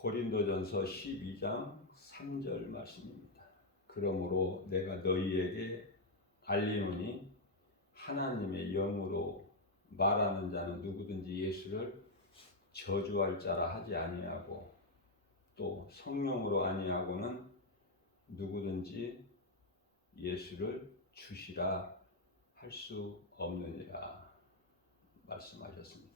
고린도전서 12장 3절 말씀입니다. 그러므로 내가 너희에게 알리노니 하나님의 영으로 말하는 자는 누구든지 예수를 저주할 자라 하지 아니하고 또 성령으로 아니하고는 누구든지 예수를 주시라 할 수 없느니라 말씀하셨습니다.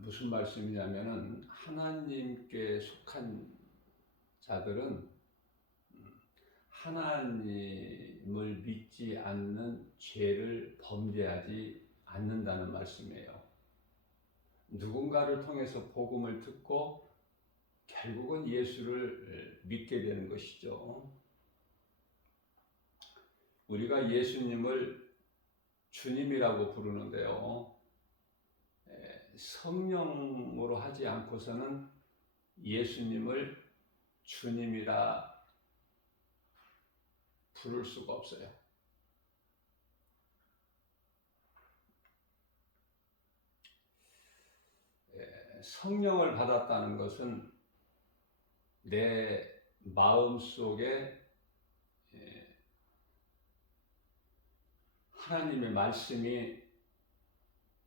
무슨 말씀이냐면은 하나님께 속한 자들은 하나님을 믿지 않는 죄를 범죄하지 않는다는 말씀이에요. 누군가를 통해서 복음을 듣고 결국은 예수를 믿게 되는 것이죠. 우리가 예수님을 주님이라고 부르는데요. 성령으로 하지 않고서는 예수님을 주님이라 부를 수가 없어요. 성령을 받았다는 것은 내 마음 속에 하나님의 말씀이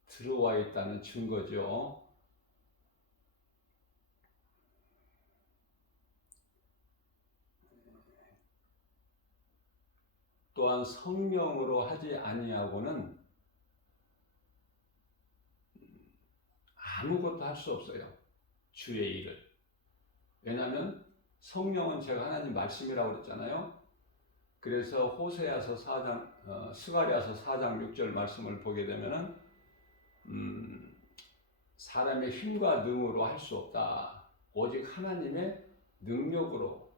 들어와 있다는 증거죠. 또한 성령으로 하지 아니하고는 아무것도 할 수 없어요. 주의 일을. 왜냐하면 성령은 제가 하나님 말씀이라고 그랬잖아요. 그래서 호세아서 4장, 스가랴서 4장 6절 말씀을 보게 되면은 사람의 힘과 능으로 할 수 없다. 오직 하나님의 능력으로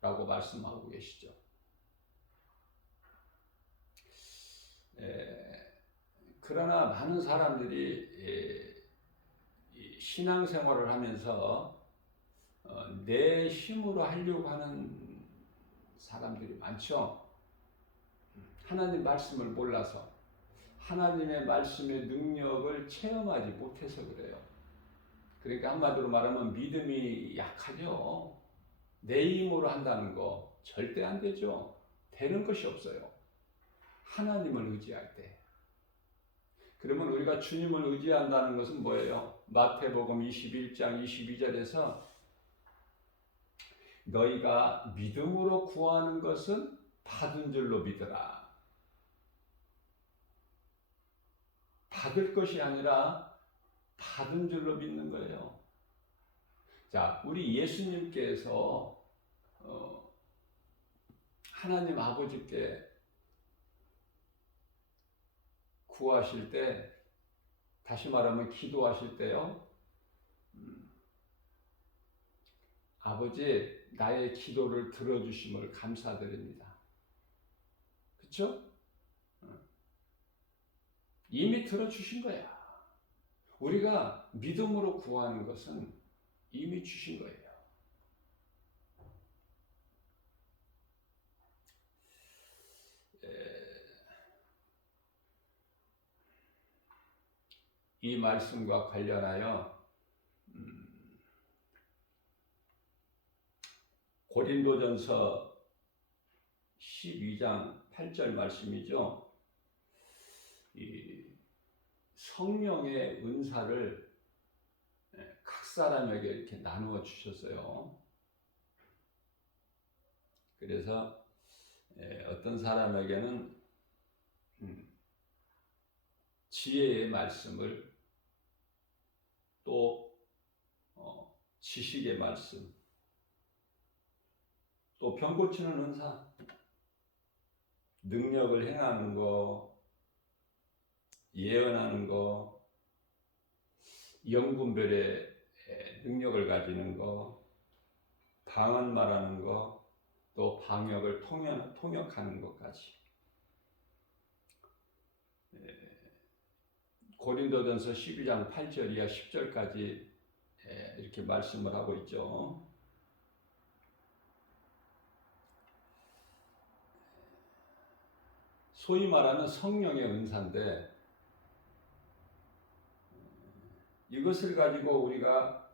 라고 말씀하고 계시죠. 그러나 많은 사람들이 신앙생활을 하면서 내 힘으로 하려고 하는 사람들이 많죠. 하나님 말씀을 몰라서 하나님의 말씀의 능력을 체험하지 못해서 그래요. 그러니까 한마디로 말하면 믿음이 약하죠. 내 힘으로 한다는 거 절대 안 되죠. 되는 것이 없어요. 하나님을 의지할 때. 그러면 우리가 주님을 의지한다는 것은 뭐예요? 마태복음 21장 22절에서 너희가 믿음으로 구하는 것은 받은 줄로 믿으라. 받을 것이 아니라 받은 줄로 믿는 거예요. 자, 우리 예수님께서 하나님 아버지께 구하실 때, 다시 말하면 기도하실 때요, 아버지 나의 기도를 들어주심을 감사드립니다. 그렇죠? 이미 들어주신 거야. 우리가 믿음으로 구하는 것은 이미 주신 거예요. 이 말씀과 관련하여 고린도전서 12장 8절 말씀이죠. 이 성령의 은사를 각 사람에게 이렇게 나누어 주셨어요. 그래서 어떤 사람에게는 지혜의 말씀을, 또 지식의 말씀, 또 병 고치는 은사, 능력을 행하는 거, 예언하는 거, 영분별의 능력을 가지는 거, 방언 말하는 거, 또 방역을 통역하는 것까지. 고린도전서 12장 8절 이하 10절까지 이렇게 말씀을 하고 있죠. 소위 말하는 성령의 은사인데 이것을 가지고 우리가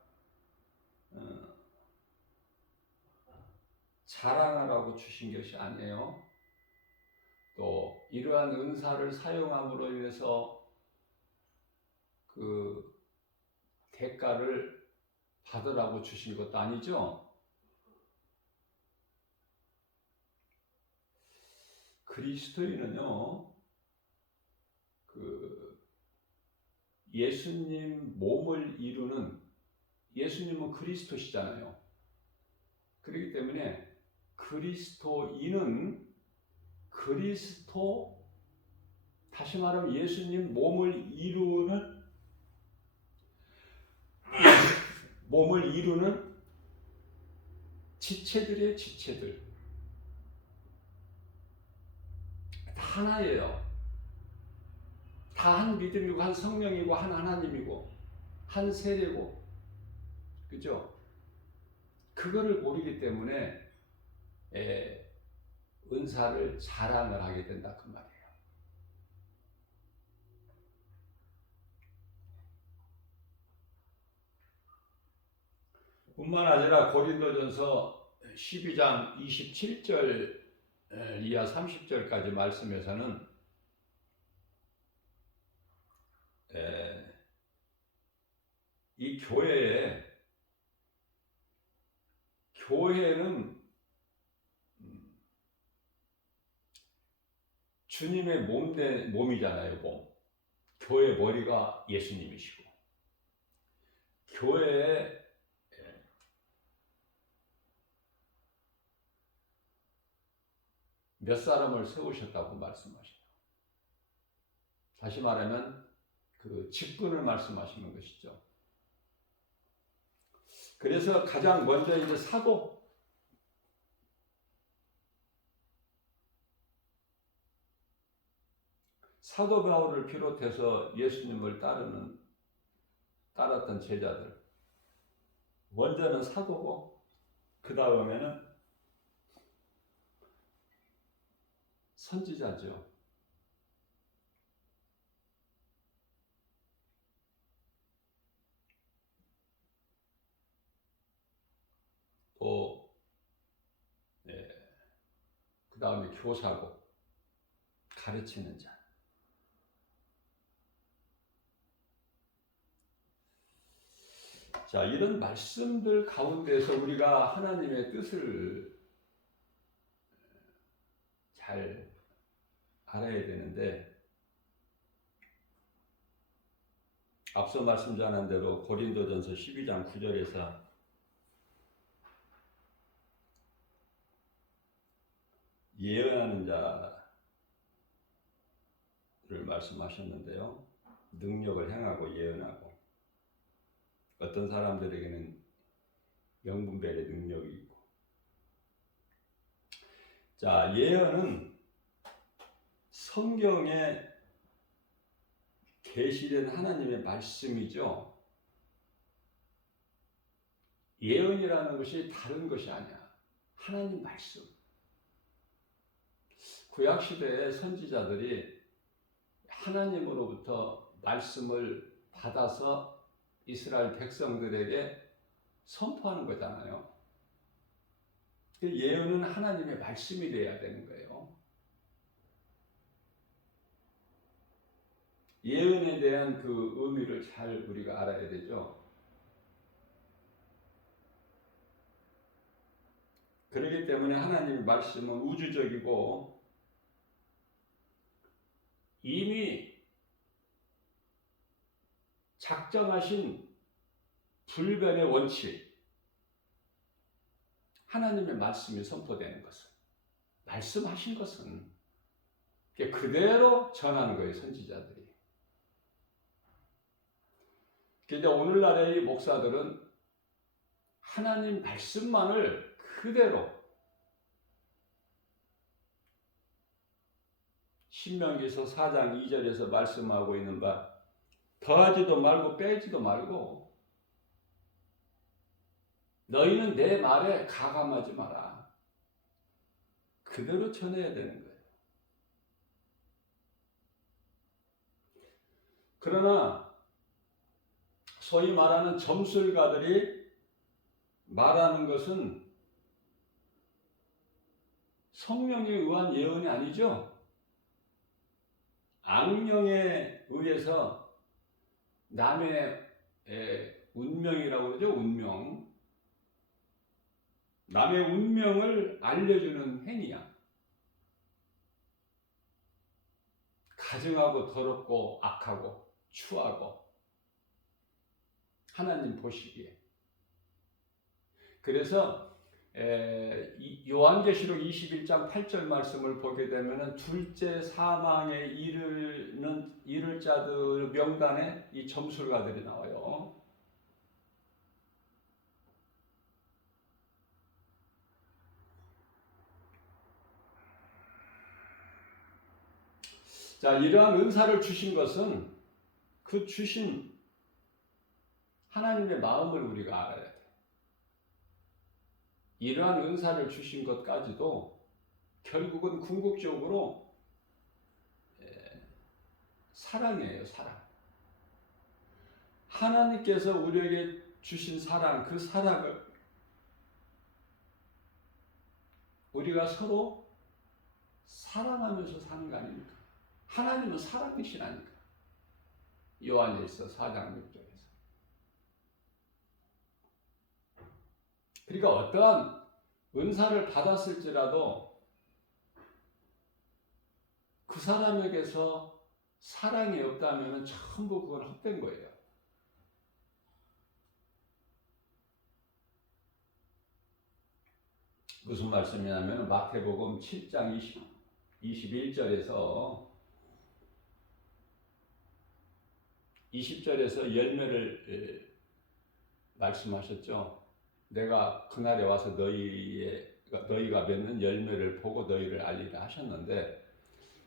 자랑하라고 주신 것이 아니에요. 또 이러한 은사를 사용함으로 인해서 그 대가를 받으라고 주신 것도 아니죠. 그리스도인은요, 그 예수님 몸을 이루는, 예수님은 그리스도시잖아요. 그렇기 때문에 그리스도인은 그리스도, 다시 말하면 예수님 몸을 이루는 지체들의 지체들 다 하나예요. 다 한 믿음이고 한 성령이고 한 하나님이고 한 세례고, 그죠? 그거를 모르기 때문에 은사를 자랑을 하게 된다 그 말이에요. 뿐만 아니라 고린도전서 12장 27절 이하 30절까지 말씀에서는 이 교회는 주님의 몸이잖아요. 몸. 교회 머리가 예수님이시고, 교회에 몇 사람을 세우셨다고 말씀하시죠. 다시 말하면 그 직분을 말씀하시는 것이죠. 그래서 가장 먼저 이제 사도 바울을 비롯해서 예수님을 따랐던 제자들, 먼저는 사도고 그 다음에는 선지자죠. 또 그 다음에 교사고, 가르치는 자. 자, 이런 말씀들 가운데서 우리가 하나님의 뜻을 잘 알아야 되는데, 앞서 말씀 전한 대로 고린도전서 12장 9절에서 예언하는 자를 말씀하셨는데요. 능력을 행하고 예언하고, 어떤 사람들에게는 영분별의 능력이 있고. 자, 예언은 성경에 계시된 하나님의 말씀이죠. 예언이라는 것이 다른 것이 아니야. 하나님 말씀. 구약시대의 선지자들이 하나님으로부터 말씀을 받아서 이스라엘 백성들에게 선포하는 거잖아요. 예언은 하나님의 말씀이 돼야 되는 거예요. 예언에 대한 그 의미를 잘 우리가 알아야 되죠. 그렇기 때문에 하나님의 말씀은 우주적이고 이미 작정하신 불변의 원칙, 하나님의 말씀이 선포되는 것은, 말씀하신 것은 그대로 전하는 거예요, 선지자들이. 그런데 오늘날의 목사들은 하나님 말씀만을 그대로, 신명기서 4장 2절에서 말씀하고 있는 바 더하지도 말고 빼지도 말고 너희는 내 말에 가감하지 마라. 그대로 전해야 되는 거예요. 그러나 소위 말하는 점술가들이 말하는 것은 성령에 의한 예언이 아니죠. 악령에 의해서 남의 운명이라고 그러죠. 운명. 남의 운명을 알려주는 행위야. 가증하고 더럽고 악하고 추하고 하나님 보시기에. 그래서 요한계시록 21장 8절 말씀을 보게 되면 둘째 사망에 이를 자들 명단에 이 점술가들이 나와요. 자, 이러한 은사를 주신 것은 그 주신 하나님의 마음을 우리가 알아야 돼. 이러한 은사를 주신 것까지도 결국은 궁극적으로 사랑이에요, 사랑. 하나님께서 우리에게 주신 사랑, 그 사랑을 우리가 서로 사랑하면서 사는 거 아닙니까? 하나님은 사랑이시라니까. 요한일서 4장 6절에서. 그러니까 어떠한 은사를 받았을지라도 그 사람에게서 사랑이 없다면 전부 그건 헛된 거예요. 무슨 말씀이냐면 마태복음 7장 21절에서 20절에서 열매를 말씀하셨죠. 내가 그날에 와서 너희가 맺는 열매를 보고 너희를 알리라 하셨는데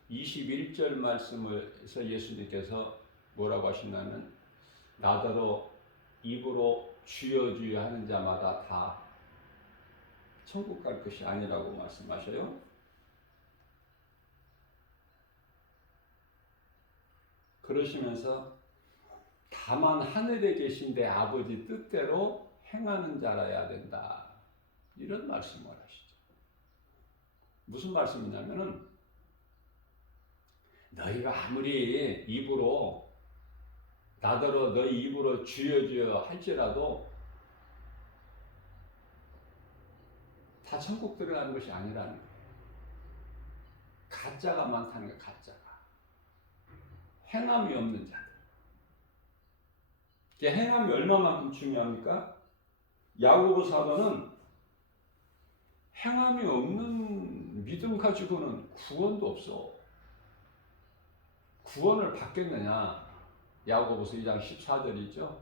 21절 말씀에서 예수님께서 뭐라고 하시냐면 나더러 입으로 주여 주여 하는 자마다 다 천국 갈 것이 아니라고 말씀하셔요. 그러시면서 다만 하늘에 계신 내 아버지 뜻대로 행하는 자라야 된다. 이런 말씀을 하시죠. 무슨 말씀이냐면은 너희가 아무리 입으로 나더러 너희 입으로 주여 주여 할지라도 다 천국 들어가는 것이 아니라는 거예요. 가짜가 많다는 거예요. 가짜가. 행함이 없는 자들. 행함이 얼마만큼 중요합니까? 야고보 사도는 행함이 없는 믿음 가지고는 구원도 없어. 구원을 받겠느냐? 야고보서 2장 14절이죠.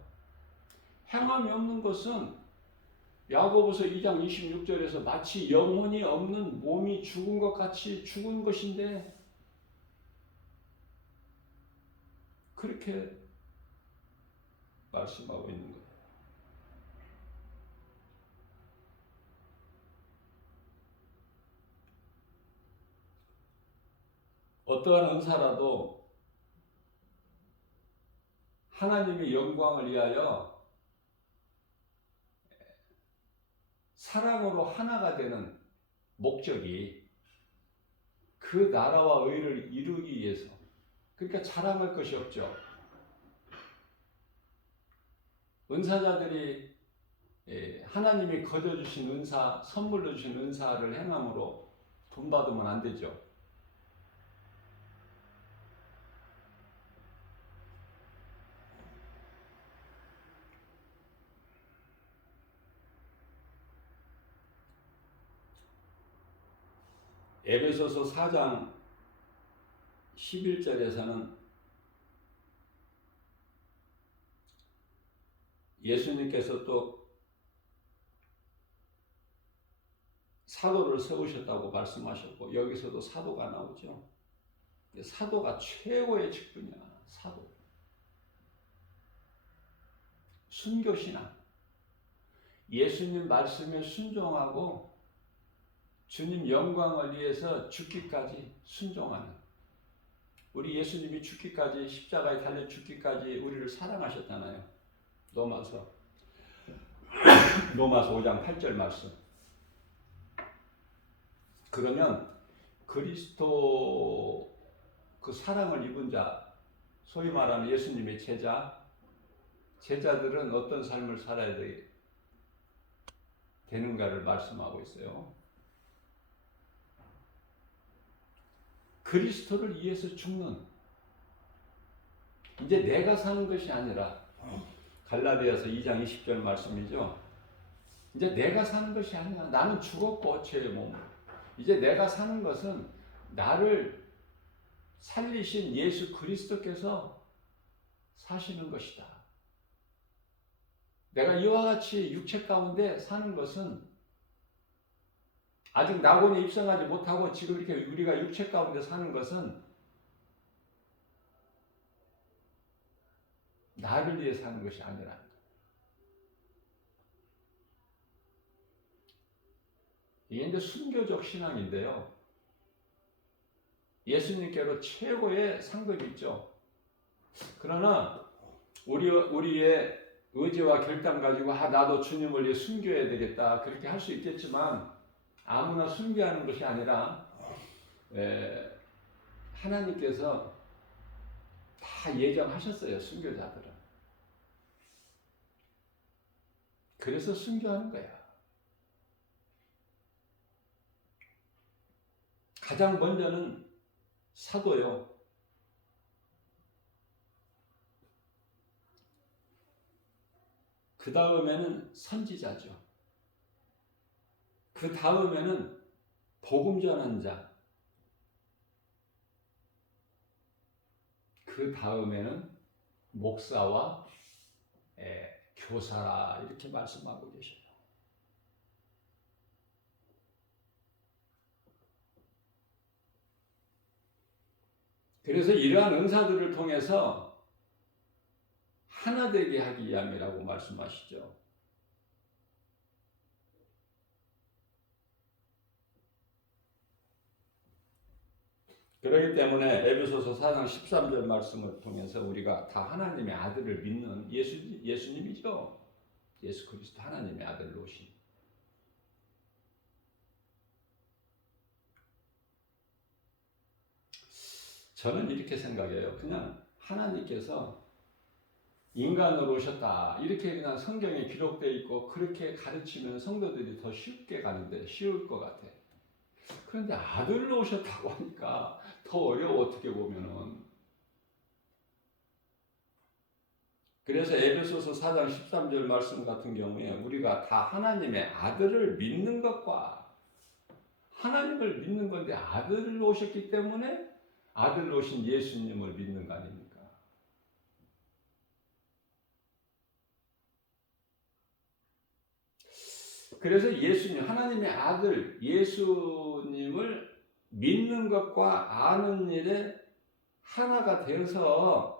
행함이 없는 것은 야고보서 2장 26절에서 마치 영혼이 없는 몸이 죽은 것 같이 죽은 것인데 그렇게 말씀하고 있는 거예요. 어떠한 은사라도 하나님의 영광을 위하여 사랑으로 하나가 되는 목적이 그 나라와 의를 이루기 위해서. 그러니까 자랑할 것이 없죠. 은사자들이 하나님이 거저주신 은사, 선물로 주신 은사를 행함으로 돈 받으면 안 되죠. 에베소서 4장 11절에서는 예수님께서 또 사도를 세우셨다고 말씀하셨고 여기서도 사도가 나오죠. 사도가 최고의 직분이야. 사도. 순교신앙. 예수님 말씀에 순종하고 주님 영광을 위해서 죽기까지 순종하는. 우리 예수님이 죽기까지 십자가에 달려 죽기까지 우리를 사랑하셨잖아요. 로마서 5장 8절 말씀. 그러면 그리스도 그 사랑을 입은 자, 소위 말하는 예수님의 제자들은 어떤 삶을 살아야 되는가를 말씀하고 있어요. 그리스도를 위해서 죽는, 이제 내가 사는 것이 아니라, 갈라디아서 2장 20절 말씀이죠. 이제 내가 사는 것이 아니야. 나는 죽었고 죄의 몸. 이제 내가 사는 것은 나를 살리신 예수 그리스도께서 사시는 것이다. 내가 이와 같이 육체 가운데 사는 것은 아직 낙원에 입성하지 못하고 지금 이렇게 우리가 육체 가운데 사는 것은 나를 위해 사는 것이 아니라, 이게 이제 순교적 신앙인데요. 예수님께로 최고의 상급이 있죠. 그러나 우리의 의지와 결단 가지고 나도 주님을 위해 순교해야 되겠다 그렇게 할 수 있겠지만, 아무나 순교하는 것이 아니라 하나님께서 다 예정하셨어요. 순교자들은. 그래서 순교하는 거야. 가장 먼저는 사도요. 그 다음에는 선지자죠. 그 다음에는 복음 전하는 자. 그 다음에는 목사와 교사라 이렇게 말씀하고 계셔요. 그래서 이러한 은사들을 통해서 하나 되게 하기 위함이라고 말씀하시죠. 그렇기 때문에 에베소서 4장 13절 말씀을 통해서 우리가 다 하나님의 아들을 믿는 예수님이죠. 예수 그리스도 하나님의 아들로 오신. 저는 이렇게 생각해요. 그냥 하나님께서 인간으로 오셨다 이렇게 그냥 성경에 기록되어 있고 그렇게 가르치면 성도들이 더 쉽게 가는데 쉬울 것 같아. 그런데 아들로 오셨다고 하니까 더 어려워, 어떻게 보면은. 그래서 에베소서 4장 13절 말씀 같은 경우에 우리가 다 하나님의 아들을 믿는 것과, 하나님을 믿는 건데 아들로 오셨기 때문에 아들로 오신 예수님을 믿는 거 아닙니까? 그래서 예수님, 하나님의 아들 예수님을 믿는 것과 아는 일에 하나가 되어서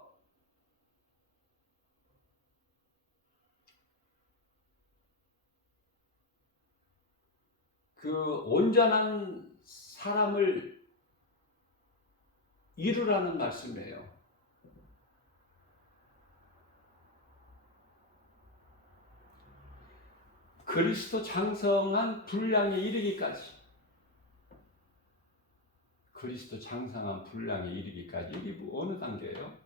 그 온전한 사람을 이루라는 말씀이에요. 그리스도 장성한 분량에 이르기까지. 그리스도 장성한 분량에 이르기까지. 이게 어느 단계예요?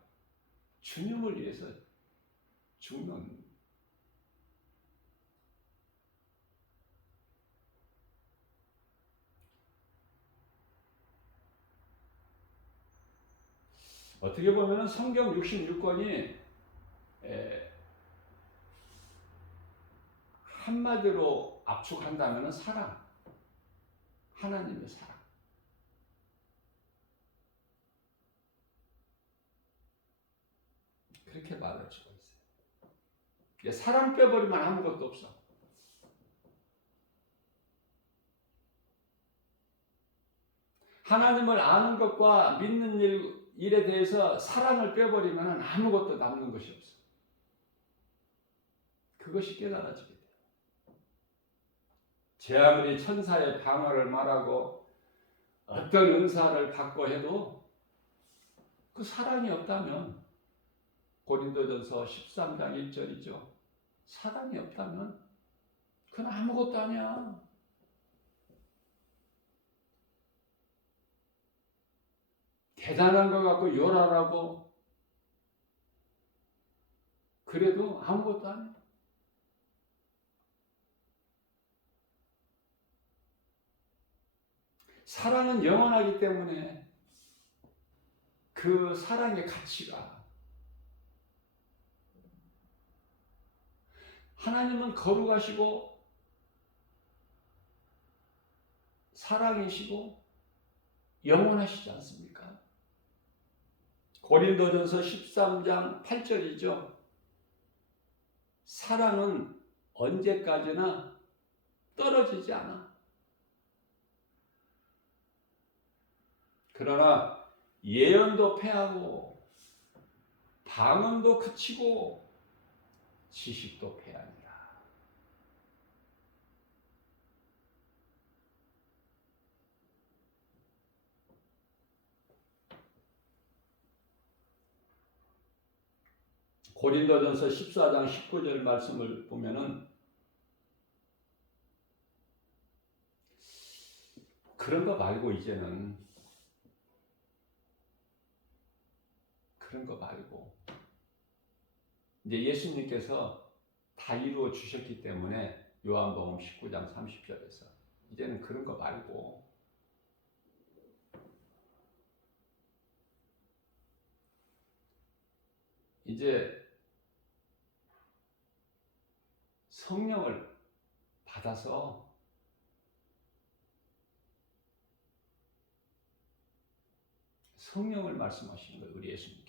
주님을 위해서 죽는. 어떻게 보면 성경 66권이 한마디로 압축한다면 사랑, 하나님의 사랑. 그렇게 말할 수가 있어요. 사랑 빼버리면 아무것도 없어. 하나님을 아는 것과 믿는 일에 대해서 사랑을 빼버리면 아무것도 남는 것이 없어. 그것이 깨달아지게 돼요. 제 아무리 천사의 방언을 말하고 어떤 은사를 받고 해도 그 사랑이 없다면, 고린도전서 13장 1절이죠. 사랑이 없다면 그건 아무것도 아니야. 대단한 것 같고 요란하고 그래도 아무것도 아니야. 사랑은 영원하기 때문에 그 사랑의 가치가, 하나님은 거룩하시고 사랑이시고 영원하시지 않습니까? 고린도전서 13장 8절이죠. 사랑은 언제까지나 떨어지지 않아. 그러나 예언도 패하고 방언도 그치고 지식도 패하니라. 고린도전서 14장 19절 말씀을 보면은 그런 거 말고 이제는 그런 거 말고 이제 예수님께서 다 이루어 주셨기 때문에 요한복음 19장 30절에서 이제는 그런 거 말고 이제 성령을 받아서 성령을 말씀하시는 거예요. 우리 예수님께서.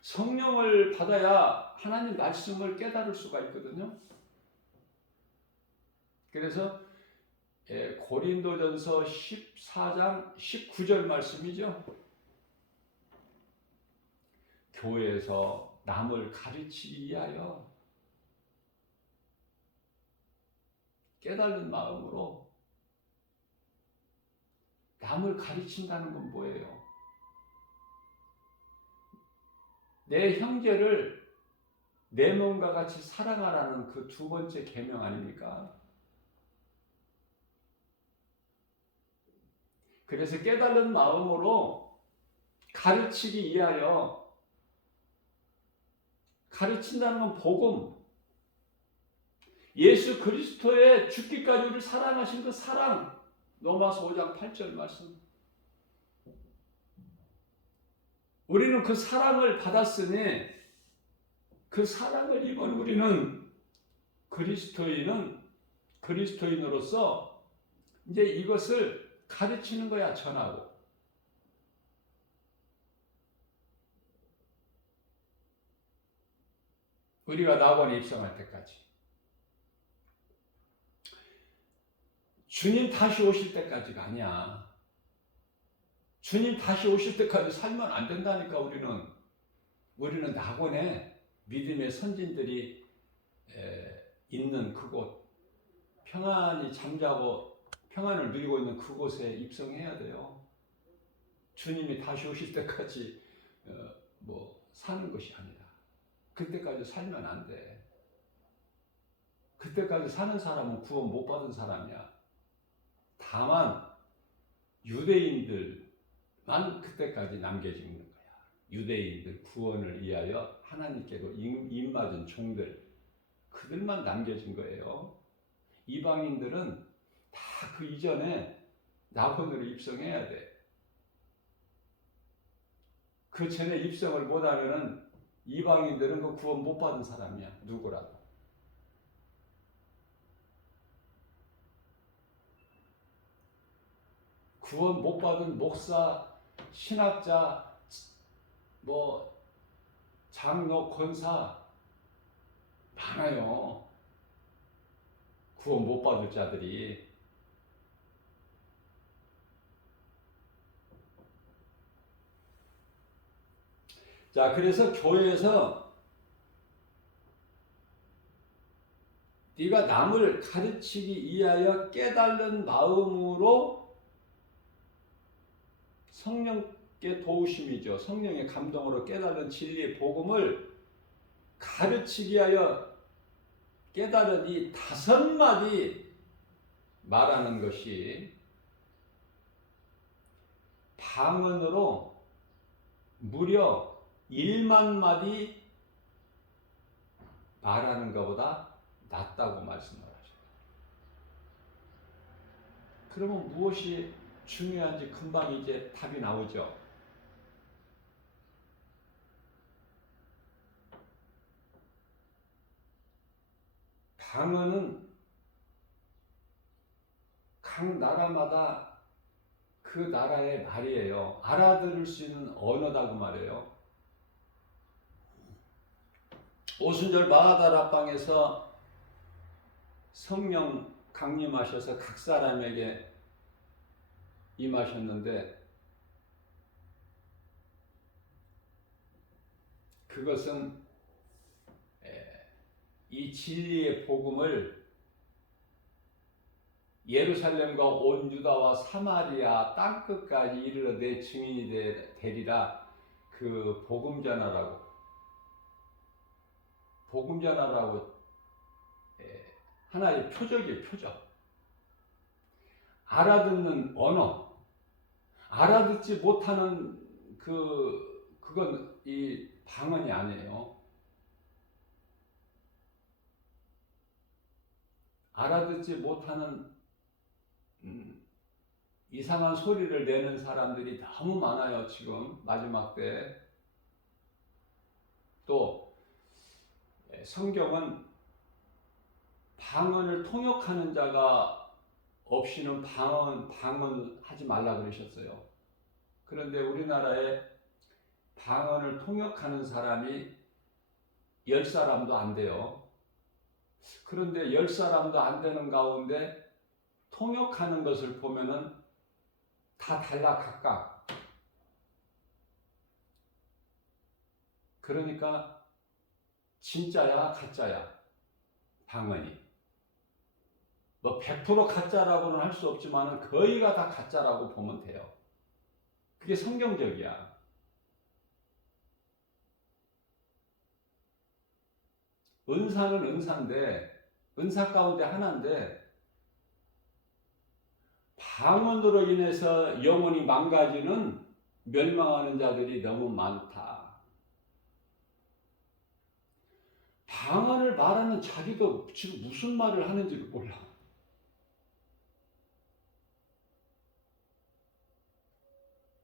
성령을 받아야 하나님 말씀을 깨달을 수가 있거든요. 그래서 고린도전서 14장 19절 말씀이죠. 교회에서 남을 가르치기 위하여 깨달은 마음으로 남을 가르친다는 건 뭐예요? 내 형제를 내 몸과 같이 사랑하라는 그 두 번째 계명 아닙니까? 그래서 깨달은 마음으로 가르치기 위하여, 가르친다는 건 복음, 예수 그리스도의 죽기까지 우리를 사랑하신 그 사랑, 로마서 5장 8절 말씀. 우리는 그 사랑을 받았으니 그 사랑을 입은 우리는 그리스도인으로서 이제 이것을 가르치는 거야, 전하고. 우리가 낙원에 입성할 때까지. 주님 다시 오실 때까지가 아니야. 주님 다시 오실 때까지 살면 안 된다니까. 우리는 낙원에 믿음의 선진들이 있는 그곳, 평안히 잠자고 평안을 누리고 있는 그곳에 입성해야 돼요. 주님이 다시 오실 때까지 사는 것이 아니라 그때까지 살면 안 돼. 그때까지 사는 사람은 구원 못 받은 사람이야. 다만 유대인들만 그때까지 남겨지는 거야. 유대인들 구원을 위하여 하나님께로 입맞은 종들, 그들만 남겨진 거예요. 이방인들은 다 그 이전에 낙원으로 입성해야 돼. 그 전에 입성을 못하면은 이방인들은 그 구원 못 받은 사람이야. 누구라도. 구원 못 받은 목사, 신학자, 장로, 권사 많아요. 구원 못 받을 자들이. 자, 그래서 교회에서 네가 남을 가르치기 위하여 깨달은 마음으로 성령께 도우심이죠. 성령의 감동으로 깨달은 진리의 복음을 가르치기 위하여 깨달은 이 5마디 말하는 것이 방언으로 무려 1만 마디 말하는 것보다 낫다고 말씀을 하셔요. 그러면 무엇이 중요한지 금방 이제 답이 나오죠. 방언은 각 나라마다 그 나라의 말이에요. 알아들을 수 있는 언어다고 말해요. 오순절 마하다락방에서 성령 강림하셔서 각 사람에게 임하셨는데 그것은 이 진리의 복음을 예루살렘과 온 유다와 사마리아 땅끝까지 이르러 내 증인이 되리라. 그 복음 전하라고 하나의 표적이에요. 표적. 알아듣는 언어, 알아듣지 못하는 그건 이 방언이 아니에요. 알아듣지 못하는 이상한 소리를 내는 사람들이 너무 많아요. 지금 마지막 때. 또 성경은 방언을 통역하는 자가 없이는 방언하지 말라 그러셨어요. 그런데 우리나라에 방언을 통역하는 사람이 10사람도 안 돼요. 그런데 10사람도 안 되는 가운데 통역하는 것을 보면은 다 달라 각각. 그러니까 진짜야 가짜야 방언이. 뭐 100% 가짜라고는 할 수 없지만 거의가 다 가짜라고 보면 돼요. 그게 성경적이야. 은사는 은사인데, 은사 가운데 하나인데 방언으로 인해서 영혼이 망가지는 멸망하는 자들이 너무 많다. 방언을 말하는 자기도 지금 무슨 말을 하는지를 몰라.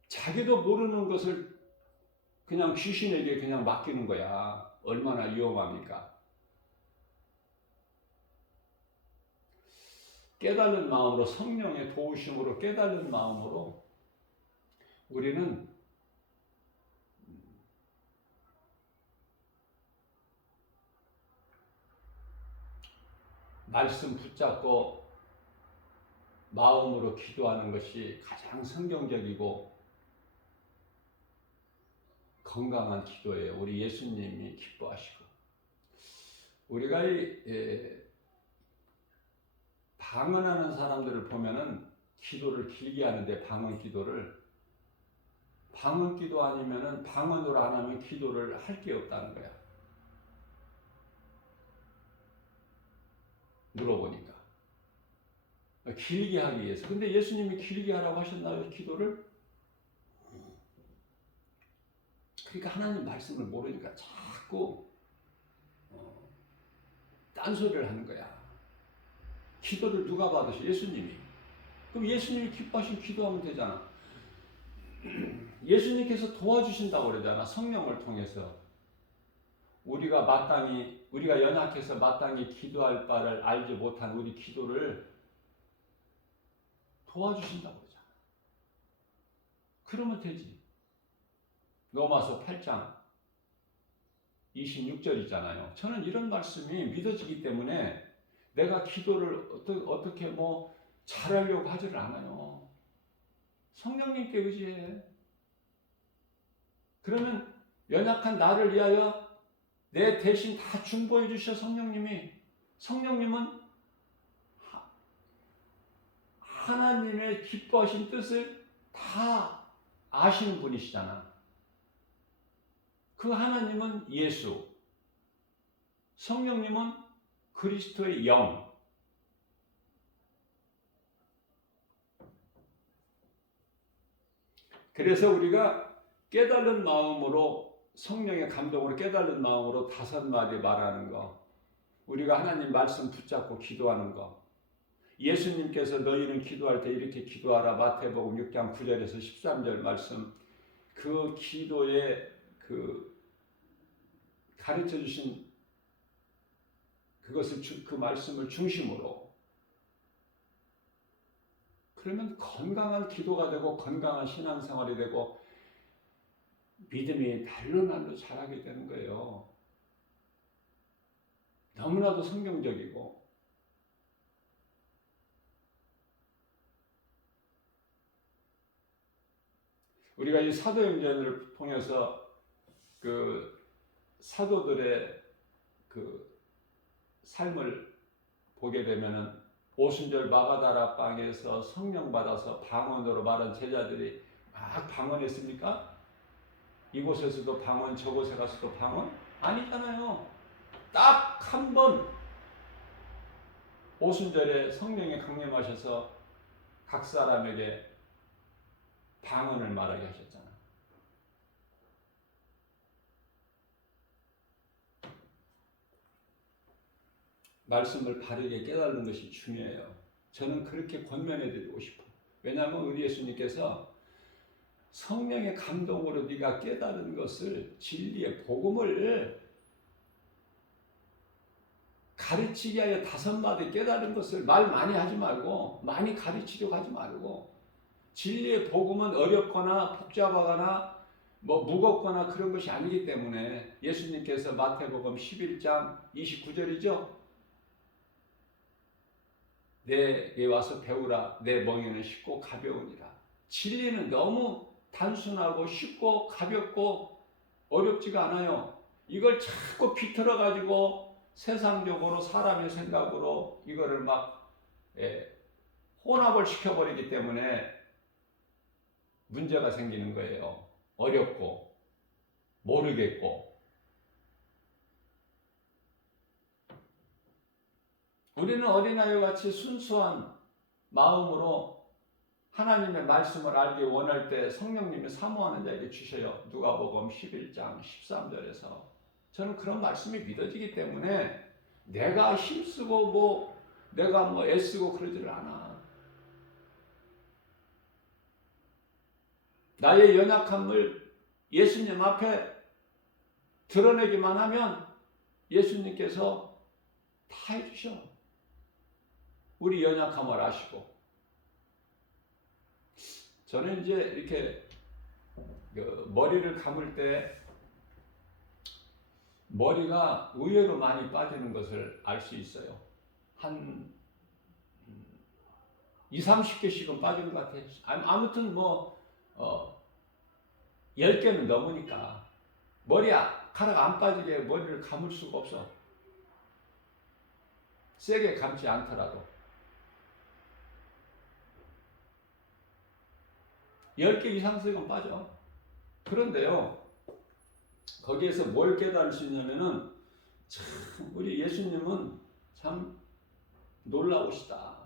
자기도 모르는 것을 그냥 귀신에게 그냥 맡기는 거야. 얼마나 위험합니까? 깨달은 마음으로, 성령의 도우심으로 깨달은 마음으로 우리는 말씀 붙잡고 마음으로 기도하는 것이 가장 성경적이고 건강한 기도예요. 우리 예수님이 기뻐하시고. 우리가 방언하는 사람들을 보면은 기도를 길게 하는데 방언 기도 아니면은 방언으로 안 하면 기도를 할 게 없다는 거야. 물어보니까. 길게 하기 위해서. 근데 예수님이 길게 하라고 하셨나요? 기도를? 그러니까 하나님 말씀을 모르니까 자꾸 딴소리를 하는 거야. 기도를 누가 받으셔? 예수님이. 그럼 예수님이 기뻐하시면 기도하면 되잖아. 예수님께서 도와주신다고 그러잖아. 성령을 통해서. 우리가 연약해서 마땅히 기도할 바를 알지 못한 우리 기도를 도와주신다고 그러잖아. 그러면 되지. 로마서 8장 26절이잖아요. 저는 이런 말씀이 믿어지기 때문에 내가 기도를 어떻게 잘하려고 하지를 않아요. 성령님께 의지해. 그러면 연약한 나를 위하여 내 대신 다 중보해 주셔. 성령님은 하나님의 기뻐하신 뜻을 다 아시는 분이시잖아. 그 하나님은 예수, 성령님은 그리스도의 영. 그래서 우리가 깨달은 마음으로, 성령의 감동으로 깨달은 마음으로 5마디 말하는 거, 우리가 하나님 말씀 붙잡고 기도하는 거, 예수님께서 너희는 기도할 때 이렇게 기도하라, 마태복음 6장 9절에서 13절 말씀, 그 기도에 그 가르쳐 주신 그것을, 그 말씀을 중심으로, 그러면 건강한 기도가 되고 건강한 신앙생활이 되고 믿음이 날로 자라게 되는 거예요. 너무나도 성경적이고. 우리가 이 사도행전을 통해서 그 사도들의 그 삶을 보게 되면은, 오순절 마가다라 방에서 성령 받아서 방언으로 말한 제자들이 막 방언했습니까? 이곳에서도 방언, 저곳에 가서도 방언? 아니잖아요. 딱 한 번 오순절에 성령에 강림하셔서 각 사람에게 방언을 말하게 하셨잖아. 말씀을 바르게 깨달는 것이 중요해요. 저는 그렇게 권면해드리고 싶어요. 왜냐하면 우리 예수님께서 성령의 감동으로 네가 깨달은 것을, 진리의 복음을 가르치기 위하여 5마디 깨달은 것을 말 많이 하지 말고, 많이 가르치려고 하지 말고, 진리의 복음은 어렵거나 복잡하거나 뭐 무겁거나 그런 것이 아니기 때문에 예수님께서 마태복음 11장 29절이죠. 내게 와서 배우라. 내 멍에는 쉽고 가벼우니라. 진리는 너무 단순하고 쉽고 가볍고 어렵지가 않아요. 이걸 자꾸 비틀어 가지고 세상적으로 사람의 생각으로 이거를 막 혼합을 시켜버리기 때문에 문제가 생기는 거예요. 어렵고 모르겠고. 우리는 어린아이와 같이 순수한 마음으로 하나님의 말씀을 알기 원할 때 성령님이 사모하는 자에게 주셔요. 누가복음 11장 13절에서. 저는 그런 말씀이 믿어지기 때문에 내가 힘쓰고 내가 애쓰고 그러지를 않아. 나의 연약함을 예수님 앞에 드러내기만 하면 예수님께서 다 해주셔. 우리 연약함을 아시고. 저는 이제 이렇게 머리를 감을 때 머리가 의외로 많이 빠지는 것을 알 수 있어요. 한 20-30개씩은 빠지는 것 같아요. 아무튼 10개는 넘으니까 머리카락 안 빠지게 머리를 감을 수가 없어. 세게 감지 않더라도 10개 이상씩은 빠져. 그런데요, 거기에서 뭘 깨달을 수 있냐면은, 참 우리 예수님은 참 놀라우시다.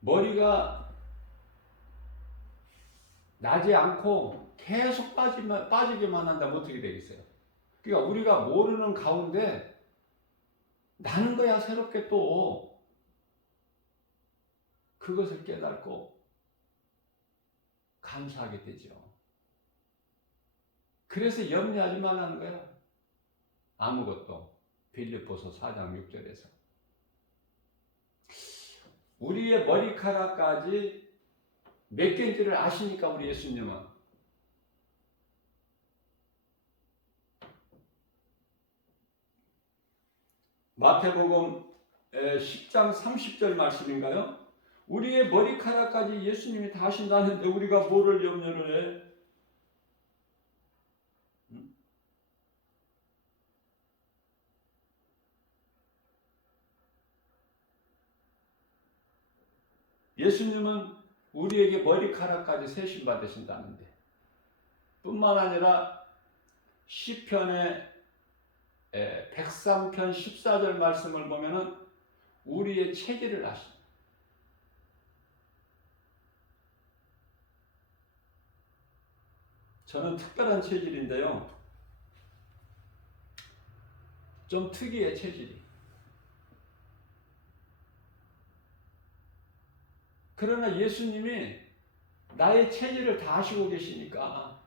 머리가 나지 않고 계속 빠지기만 한다면 어떻게 되겠어요? 그러니까 우리가 모르는 가운데 나는 거야 새롭게 또 그것을 깨닫고 감사하게 되죠. 그래서 염려하지 말라는 거야. 아무것도. 빌립보서 4장 6절에서. 우리의 머리카락까지 몇 개인지를 아시니까 우리 예수님은. 마태복음 10장 30절 말씀인가요? 우리의 머리카락까지 예수님이 다 하신다는데 우리가 뭐를 염려를 해? 예수님은 우리에게 머리카락까지 세심 받으신다는데, 뿐만 아니라 시편의 103편 14절 말씀을 보면은 우리의 체질을 아십니다. 저는 특별한 체질인데요. 좀 특이해, 체질이. 그러나 예수님이 나의 체질을 다 아시고 계시니까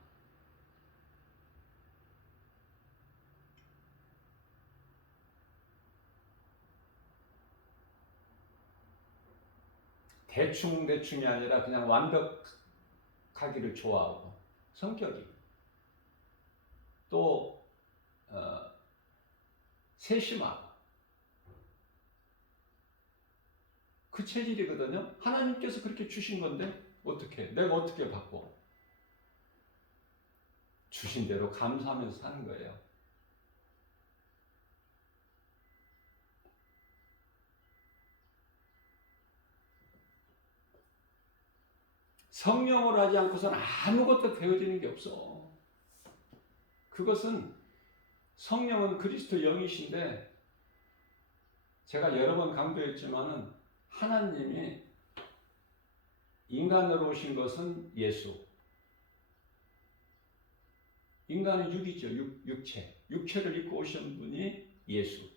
대충이 아니라 그냥 완벽하기를 좋아하고, 성격이 또 세심하고, 그 체질이거든요. 하나님께서 그렇게 주신 건데 어떻게, 내가 어떻게 받고, 주신 대로 감사하면서 사는 거예요. 성령으로 하지 않고서는 아무것도 되어지는 게 없어. 그것은, 성령은 그리스도 영이신데, 제가 여러 번 강조했지만은 하나님이 인간으로 오신 것은 예수. 인간은 육이죠. 육체. 육체를 입고 오신 분이 예수.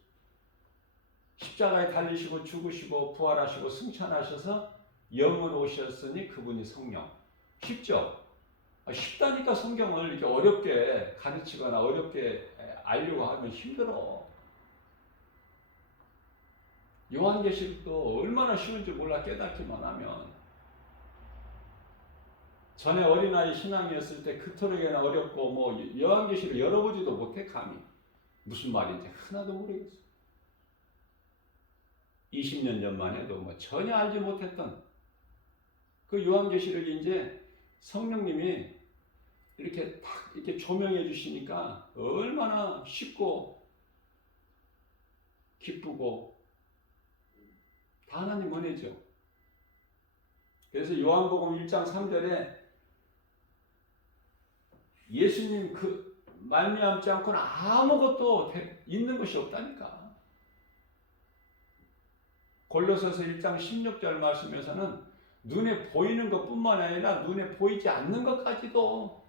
십자가에 달리시고 죽으시고 부활하시고 승천하셔서 영으로 오셨으니 그분이 성령. 쉽죠? 쉽다니까 성경을 이렇게 어렵게 가르치거나 어렵게 알려고 하면 힘들어. 요한계시록도 얼마나 쉬운 줄 몰라 깨닫기만 하면. 전에 어린아이 신앙이었을 때 그토록이나 어렵고 뭐 요한계시록 열어보지도 못해 감히. 무슨 말인지 하나도 모르겠어. 20년 전만 해도 뭐 전혀 알지 못했던 그 요한계시록이 이제 성령님이 이렇게 딱 이렇게 조명해 주시니까 얼마나 쉽고 기쁘고 다 하나님 은혜죠. 그래서 요한복음 1장 3절에 예수님 그 말미암지 않고는 아무것도 있는 것이 없다니까. 골로새서 1장 16절 말씀에서는 눈에 보이는 것뿐만 아니라 눈에 보이지 않는 것까지도,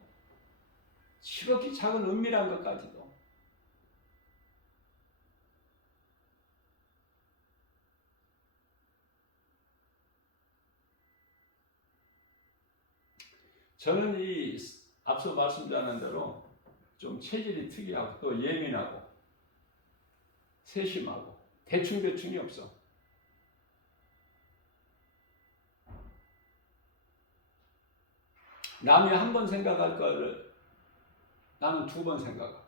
지극히 작은 은밀한 것까지도 저는 이 앞서 말씀드린 대로 좀 체질이 특이하고 또 예민하고 세심하고 대충대충이 없어. 남이 한 번 생각할 거를 나는 2번 생각하고.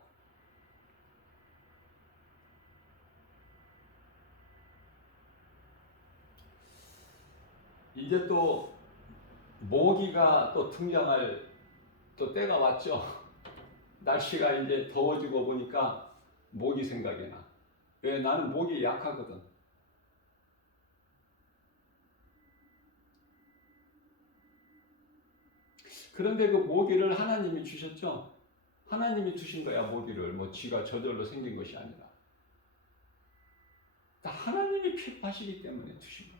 이제 또 모기가 또 등장할 또 때가 왔죠. 날씨가 이제 더워지고 보니까 모기 생각이 나. 왜? 나는 모기 약하거든. 그런데 그 모기를 하나님이 주셨죠. 하나님이 주신 거야, 모기를. 뭐 지가 저절로 생긴 것이 아니라. 다 하나님이 픽하시기 때문에 주신 거야.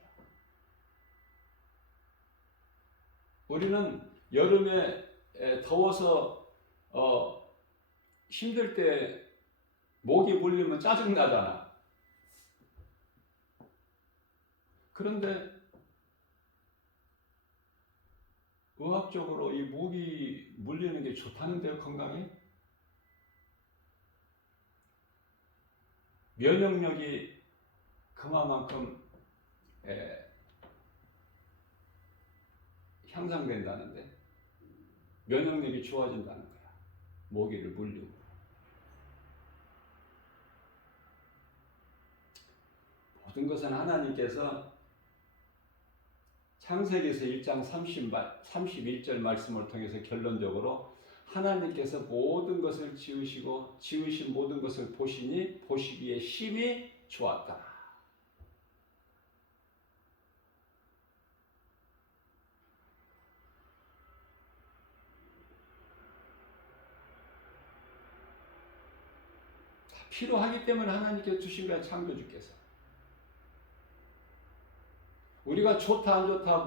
우리는 여름에 더워서 힘들 때 모기 물리면 짜증나잖아. 그런데 의학적으로 이 모기 물리는 게 좋다는데요, 건강에? 면역력이 그만큼 향상된다는데, 면역력이 좋아진다는 거야. 모기를 물리고. 모든 것은 하나님께서 창세기에서 1장 31절 말씀을 통해서 결론적으로 하나님께서 모든 것을 지으시고 지으신 모든 것을 보시니 보시기에 심히 좋았다. 필요하기 때문에 하나님께서 주신 거야, 창조주께서. 우리가 좋다 안 좋다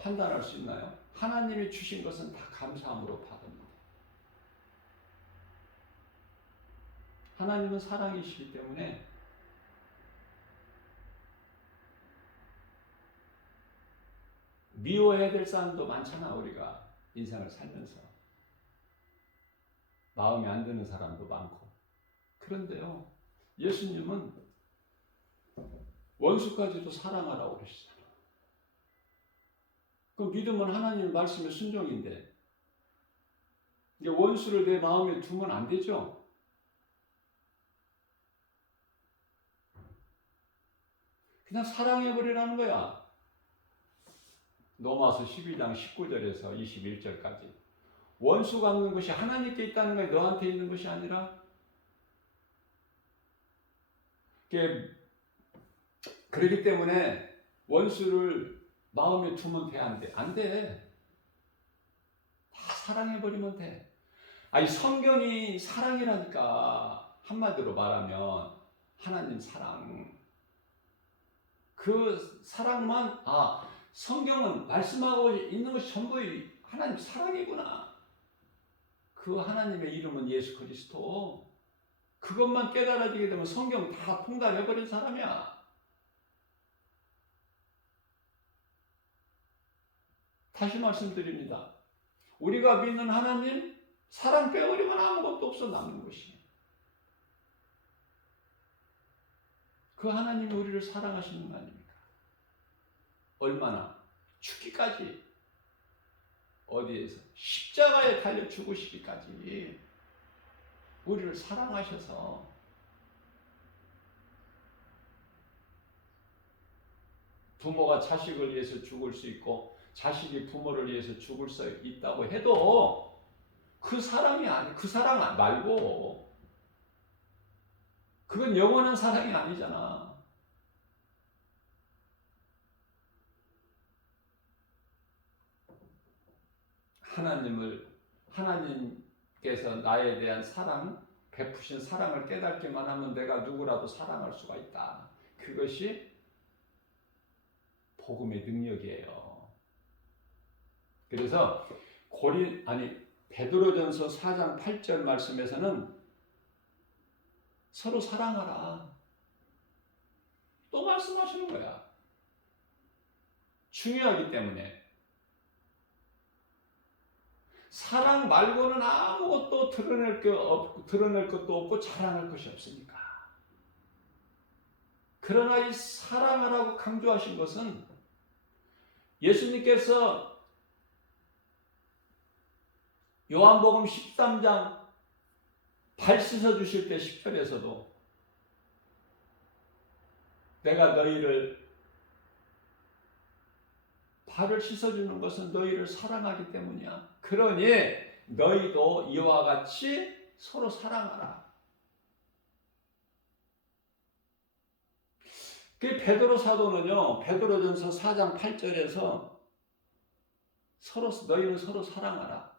판단할 수 있나요? 하나님이 주신 것은 다 감사함으로 받습니다. 하나님은 사랑이시기 때문에 미워해야 될 사람도 많잖아. 우리가 인생을 살면서 마음에 안 드는 사람도 많고. 그런데요, 예수님은 원수까지도 사랑하라고 그러시잖아. 그 믿음은 하나님 말씀의 순종인데, 이게 원수를 내 마음에 두면 안 되죠. 그냥 사랑해버리라는 거야. 로마서 12장 19절에서 21절까지. 원수 갚는 것이 하나님께 있다는 거야. 너한테 있는 것이 아니라. 그렇기 때문에 원수를 마음에 두면 돼, 안 돼? 안 돼. 다 사랑해버리면 돼. 아니, 성경이 사랑이라니까. 한마디로 말하면 하나님 사랑. 그 사랑만, 성경은 말씀하고 있는 것이 전부 하나님 사랑이구나. 그 하나님의 이름은 예수 그리스도. 그것만 깨달아지게 되면 성경 다 통달해버린 사람이야. 다시 말씀드립니다. 우리가 믿는 하나님, 사랑 빼버리면 아무것도 없어 남는 것이. 그 하나님이 우리를 사랑하시는 거 아닙니까? 얼마나? 죽기까지. 어디에서? 십자가에 달려 죽으시기까지 우리를 사랑하셔서 부모가 자식을 위해서 죽을 수 있고 자식이 부모를 위해서 죽을 수 있다고 해도 그 사랑이 그 사랑 말고 그건 영원한 사랑이 아니잖아. 하나님께서 나에 대한 사랑, 베푸신 사랑을 깨닫기만 하면 내가 누구라도 사랑할 수가 있다. 그것이 복음의 능력이에요. 그래서 베드로전서 4장 8절 말씀에서는 서로 사랑하라. 또 말씀하시는 거야. 중요하기 때문에. 사랑 말고는 아무것도 드러낼 것도 없고 자랑할 것이 없으니까. 그러나 이 사랑하라고 강조하신 것은 예수님께서 요한복음 13장 발 씻어주실 때 10절에서도 내가 너희를 발을 씻어주는 것은 너희를 사랑하기 때문이야. 그러니 너희도 이와 같이 서로 사랑하라. 그 베드로 사도는요, 베드로전서 4장 8절에서 너희는 서로 사랑하라.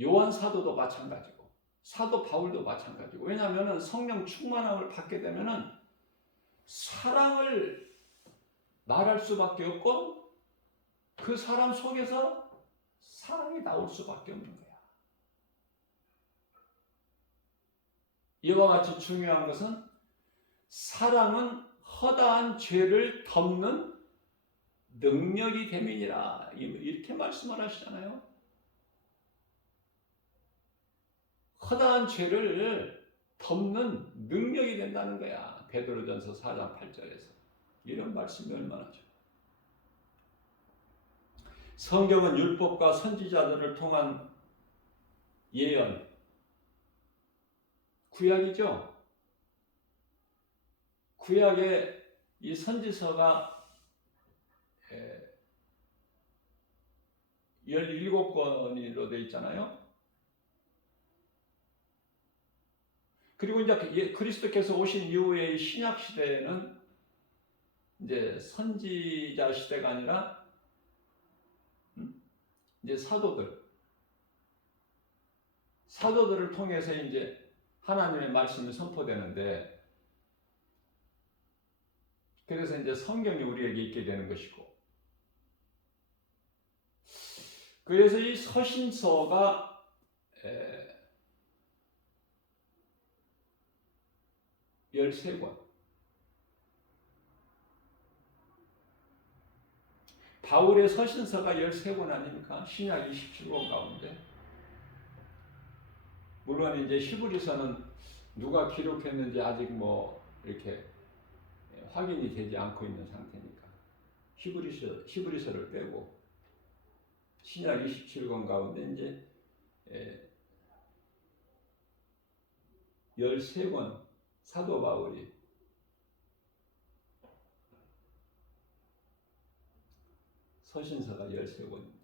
요한 사도도 마찬가지고 사도 바울도 마찬가지고. 왜냐하면 성령 충만함을 받게 되면은 사랑을 말할 수밖에 없고 그 사람 속에서 사랑이 나올 수밖에 없는 거야. 이와 같이 중요한 것은 사랑은 허다한 죄를 덮는 능력이 됨이니라. 이렇게 말씀을 하시잖아요. 허다한 죄를 덮는 능력이 된다는 거야. 베드로전서 4장 8절에서. 이런 말씀이 얼마나 좋아. 성경은 율법과 선지자들을 통한 예언, 구약이죠. 구약의 이 선지서가 17권으로 되어 있잖아요. 그리고 이제 그리스도께서 오신 이후의 신약 시대에는 이제 선지자 시대가 아니라 이제 사도들을 통해서 이제 하나님의 말씀이 선포되는데, 그래서 이제 성경이 우리에게 있게 되는 것이고, 그래서 이 서신서가 13권, 바울의 서신서가 13권 아닙니까? 신약 27권 가운데. 물론 이제 히브리서는 누가 기록했는지 아직 뭐 이렇게 확인이 되지 않고 있는 상태니까 히브리서를 빼고 신약 27권 가운데 이제 13권 사도 바울이 서신서가 13권입니다.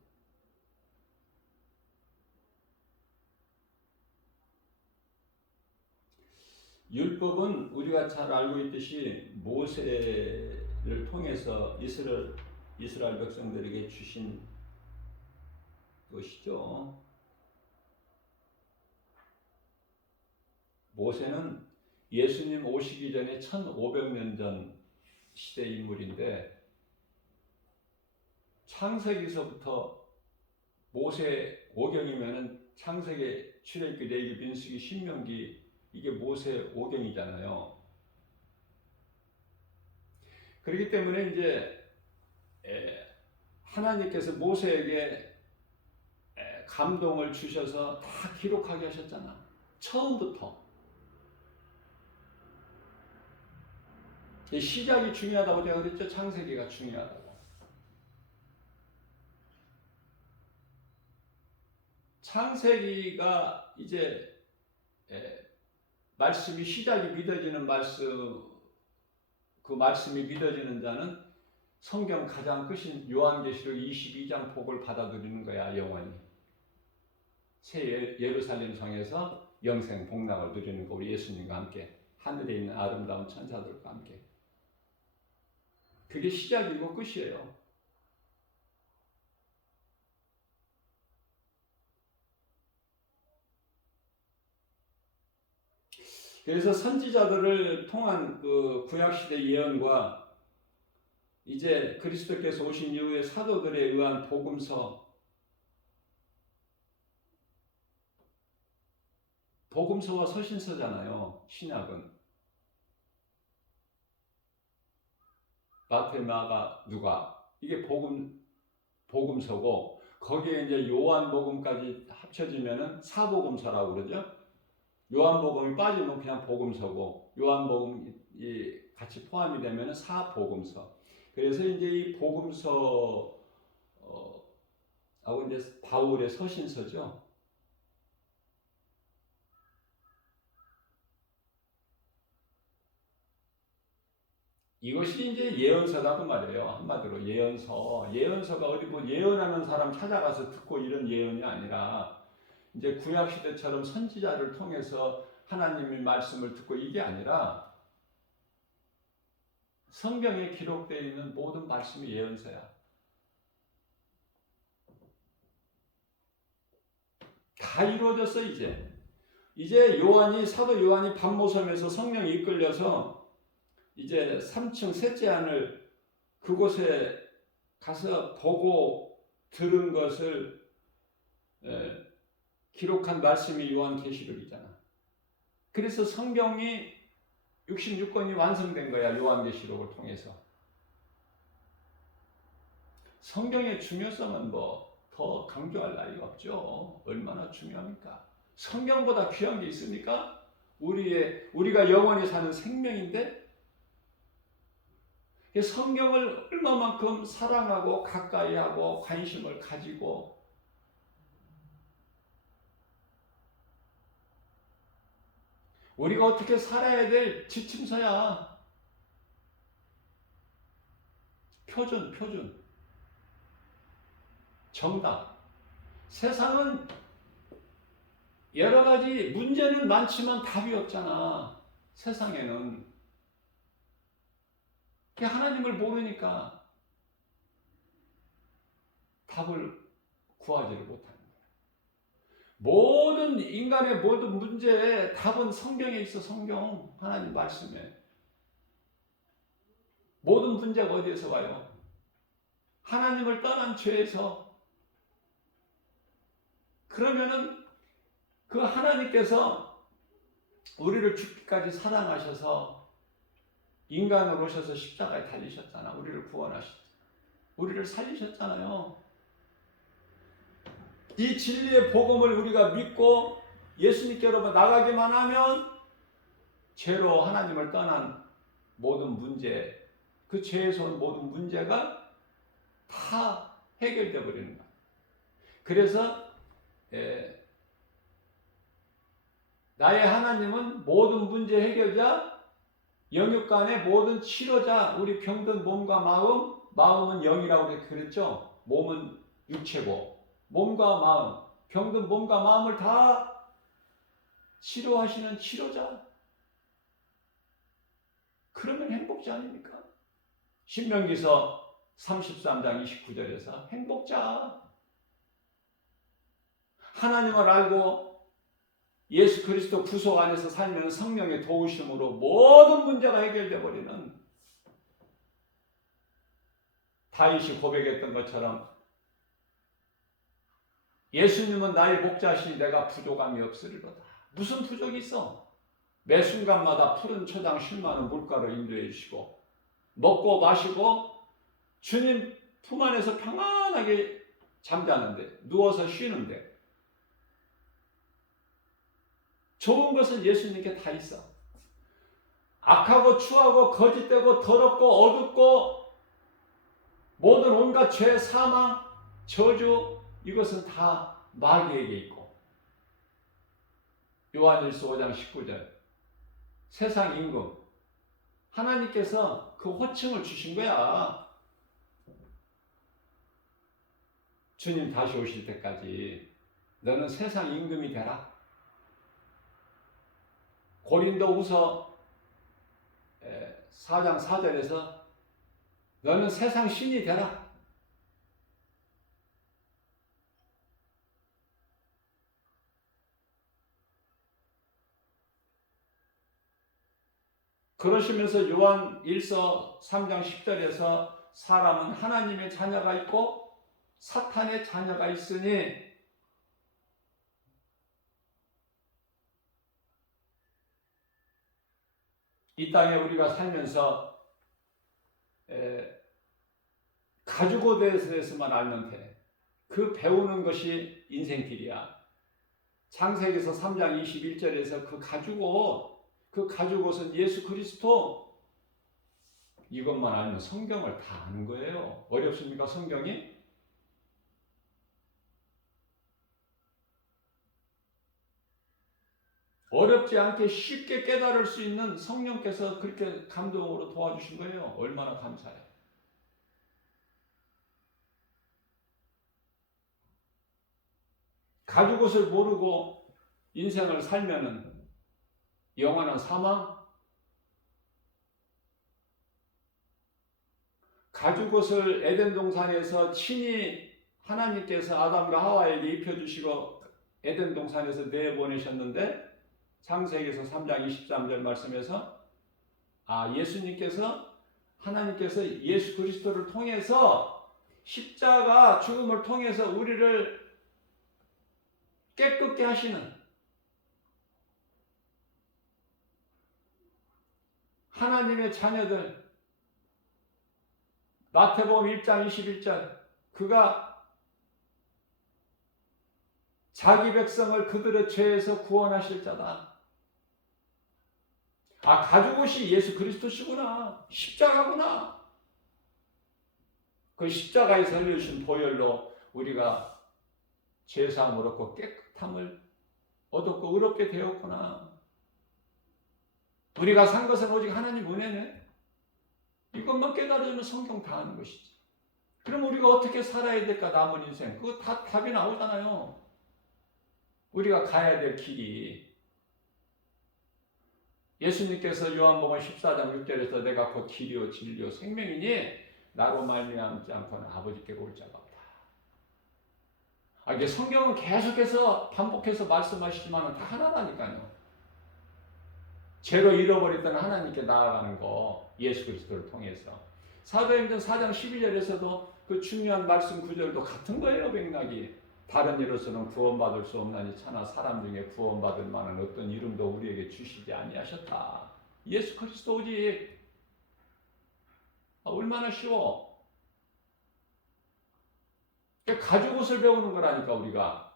율법은 우리가 잘 알고 있듯이 모세를 통해서 이스라엘 백성들에게 주신 것이죠. 모세는 예수님 오시기 전에 1500년 전 시대 인물인데, 창세기서부터 모세 오경이면은 창세기, 출애굽기, 레위기, 민수기, 신명기, 이게 모세 오경이잖아요. 그렇기 때문에 이제 하나님께서 모세에게 감동을 주셔서 다 기록하게 하셨잖아. 처음부터. 시작이 중요하다고 제가 그랬죠. 창세기가 중요하다고. 창세기가 이제 말씀이 시작이 믿어지는 말씀, 그 말씀이 믿어지는 자는 성경 가장 끝인 요한계시록 22장 복을 받아들이는 거야, 영원히. 새 예루살렘 성에서 영생 복락을 누리는 거, 우리 예수님과 함께, 하늘에 있는 아름다운 천사들과 함께. 그게 시작이고 끝이에요. 그래서 선지자들을 통한 그 구약시대 예언과 이제 그리스도께서 오신 이후에 사도들에 의한 복음서와 서신서잖아요. 신약은 마태, 마가, 누가, 이게 복음서고, 거기에 이제 요한복음까지 합쳐지면은 사복음서라고 그러죠. 요한복음이 빠지면 그냥 복음서고, 요한복음이 같이 포함이 되면은 사복음서. 그래서 이제 이 복음서 하고 이제 바울의 서신서죠. 이것이 이제 예언서라고 말이에요. 한마디로 예언서가 어디 뭐 예언하는 사람 찾아가서 듣고 이런 예언이 아니라, 이제 구약 시대처럼 선지자를 통해서 하나님의 말씀을 듣고, 이게 아니라 성경에 기록되어 있는 모든 말씀이 예언서야. 다 이루어졌어. 이제 사도 요한이 밤모섬에서 성령이 이끌려서 이제 3층 셋째 하늘 그곳에 가서 보고 들은 것을 기록한 말씀이 요한계시록이잖아. 그래서 성경이 66권이 완성된 거야, 요한계시록을 통해서. 성경의 중요성은 뭐 더 강조할 나위가 없죠. 얼마나 중요합니까? 성경보다 귀한 게 있습니까? 우리가 영원히 사는 생명인데, 성경을 얼마만큼 사랑하고 가까이하고 관심을 가지고 우리가 어떻게 살아야 될 지침서야. 표준. 정답. 세상은 여러 가지 문제는 많지만 답이 없잖아. 세상에는. 하나님을 모르니까 답을 구하지를 못합니다. 모든 인간의 모든 문제의 답은 성경에 있어. 성경 하나님 말씀에. 모든 문제가 어디에서 와요? 하나님을 떠난 죄에서. 그러면은 그 하나님께서 우리를 죽기까지 사랑하셔서 인간으로 오셔서 십자가에 달리셨잖아. 우리를 구원하셨잖아. 우리를 살리셨잖아요. 이 진리의 복음을 우리가 믿고 예수님께로 나가기만 하면 죄로 하나님을 떠난 모든 문제, 그 죄에서 온 모든 문제가 다 해결되어 버리는 거예요. 그래서 나의 하나님은 모든 문제 해결자, 영육간의 모든 치료자, 우리 병든 몸과 마음, 마음은 영이라고 그랬죠. 몸은 육체고 몸과 마음, 병든 몸과 마음을 다 치료하시는 치료자. 그러면 행복자 아닙니까? 신명기서 33장 29절에서 행복자. 하나님을 알고 예수 그리스도 구속 안에서 살면 성령의 도우심으로 모든 문제가 해결되어 버리는, 다윗이 고백했던 것처럼 예수님은 나의 목자시니 내가 부족함이 없으리로다. 무슨 부족이 있어? 매 순간마다 푸른 초장 쉴 만한 물가로 인도해 주시고 먹고 마시고 주님 품 안에서 평안하게 잠자는데, 누워서 쉬는데 좋은 것은 예수님께 다 있어. 악하고 추하고 거짓되고 더럽고 어둡고 모든 온갖 죄, 사망, 저주, 이것은 다 마귀에게 있고. 요한일서 5장 19절 세상 임금, 하나님께서 그 호칭을 주신 거야. 주님 다시 오실 때까지 너는 세상 임금이 되라. 고린도후서 4장 4절에서 너는 세상 신이 되라. 그러시면서 요한 1서 3장 10절에서 사람은 하나님의 자녀가 있고 사탄의 자녀가 있으니 이 땅에 우리가 살면서 가지고 대해서만 알면 돼. 그 배우는 것이 인생길이야. 창세기서 3장 21절에서 그 가지고는 예수 그리스도, 이것만 알면 성경을 다 아는 거예요. 어렵습니까, 성경이? 어렵지 않게 쉽게 깨달을 수 있는 성령께서 그렇게 감동으로 도와주신 거예요. 얼마나 감사해요. 가죽 옷을 모르고 인생을 살면은 영원한 사망, 가죽 옷을 에덴 동산에서 친히 하나님께서 아담과 하와에게 입혀주시고 에덴 동산에서 내보내셨는데, 창세기에서 3장 23절 말씀에서 예수님께서, 하나님께서 예수 그리스도를 통해서 십자가 죽음을 통해서 우리를 깨끗게 하시는, 하나님의 자녀들, 마태복음 1장 21절 그가 자기 백성을 그들의 죄에서 구원하실 자다. 가죽옷이 예수 그리스도시구나. 십자가구나. 그 십자가에서 흘려주신 보혈로 우리가 죄사함을 얻고 깨끗함을 얻었고 의롭게 되었구나. 우리가 산 것은 오직 하나님 은혜네. 이것만 깨달으면 성경 다 아는 것이지. 그럼 우리가 어떻게 살아야 될까, 남은 인생? 그거 다 답이 나오잖아요. 우리가 가야 될 길이, 예수님께서 요한복음 14장 6절에서 내가 곧 길이요 진리요 생명이니 나로 말미암지 않고는 아버지께로 올 자가 없다. 이게 성경은 계속해서 반복해서 말씀하시지만 다 하나라니까요. 죄로 잃어버렸던 하나님께 나아가는 거, 예수 그리스도를 통해서. 사도행전 4장 12절에서도 그 중요한 말씀 구절도 같은 거예요. 맥락이. 다른 이로서는 구원받을 수 없나니 차나 사람 중에 구원받을 만한 어떤 이름도 우리에게 주시지 아니하셨다. 예수 그리스도 오직. 얼마나 쉬워. 가죽옷을 배우는 거라니까 우리가.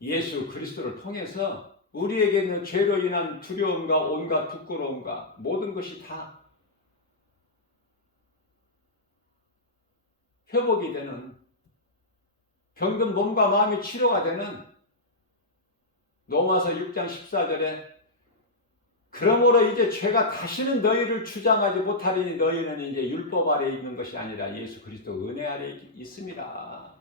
예수 그리스도를 통해서 우리에게 있는 죄로 인한 두려움과 온갖 부끄러움과 모든 것이 다 회복이 되는, 병든 몸과 마음이 치료가 되는, 로마서 6장 14절에 그러므로 이제 죄가 다시는 너희를 주장하지 못하리니 너희는 이제 율법 아래 있는 것이 아니라 예수 그리스도 은혜 아래 있습니다.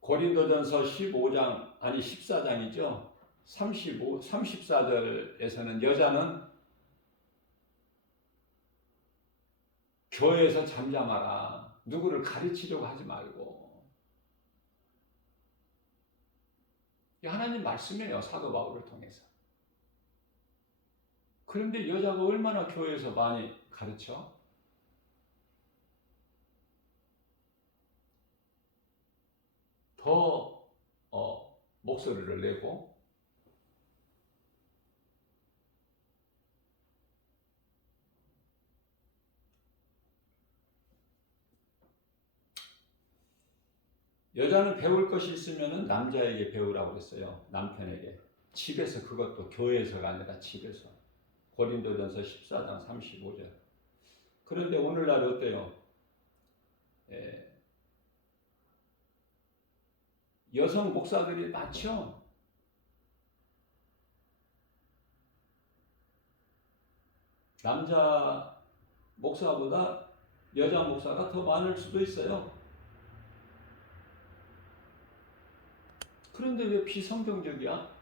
고린도전서 14장이죠. 34절에서는 여자는 교회에서 잠잠하라. 누구를 가르치려고 하지 말고. 하나님 말씀이에요. 사도 바울을 통해서. 그런데 여자가 얼마나 교회에서 많이 가르쳐? 더 목소리를 내고 여자는 배울 것이 있으면 남자에게 배우라고 그랬어요. 남편에게. 집에서, 그것도 교회에서가 아니라 집에서. 고린도전서 14장 35절. 그런데 오늘날 어때요? 여성 목사들이 많죠? 남자 목사보다 여자 목사가 더 많을 수도 있어요. 그런데 왜 비성경적이야?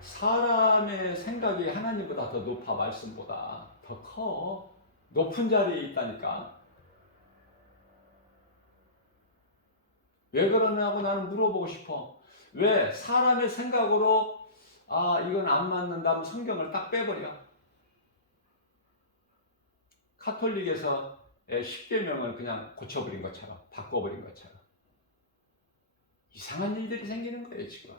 사람의 생각이 하나님보다 더 높아. 말씀보다 더 커. 높은 자리에 있다니까. 왜 그러냐고 나는 물어보고 싶어. 왜 사람의 생각으로 이건 안 맞는다면 성경을 딱 빼버려. 카톨릭에서 10계명을 그냥 고쳐버린 것처럼, 바꿔버린 것처럼. 이상한 일들이 생기는 거예요 지금.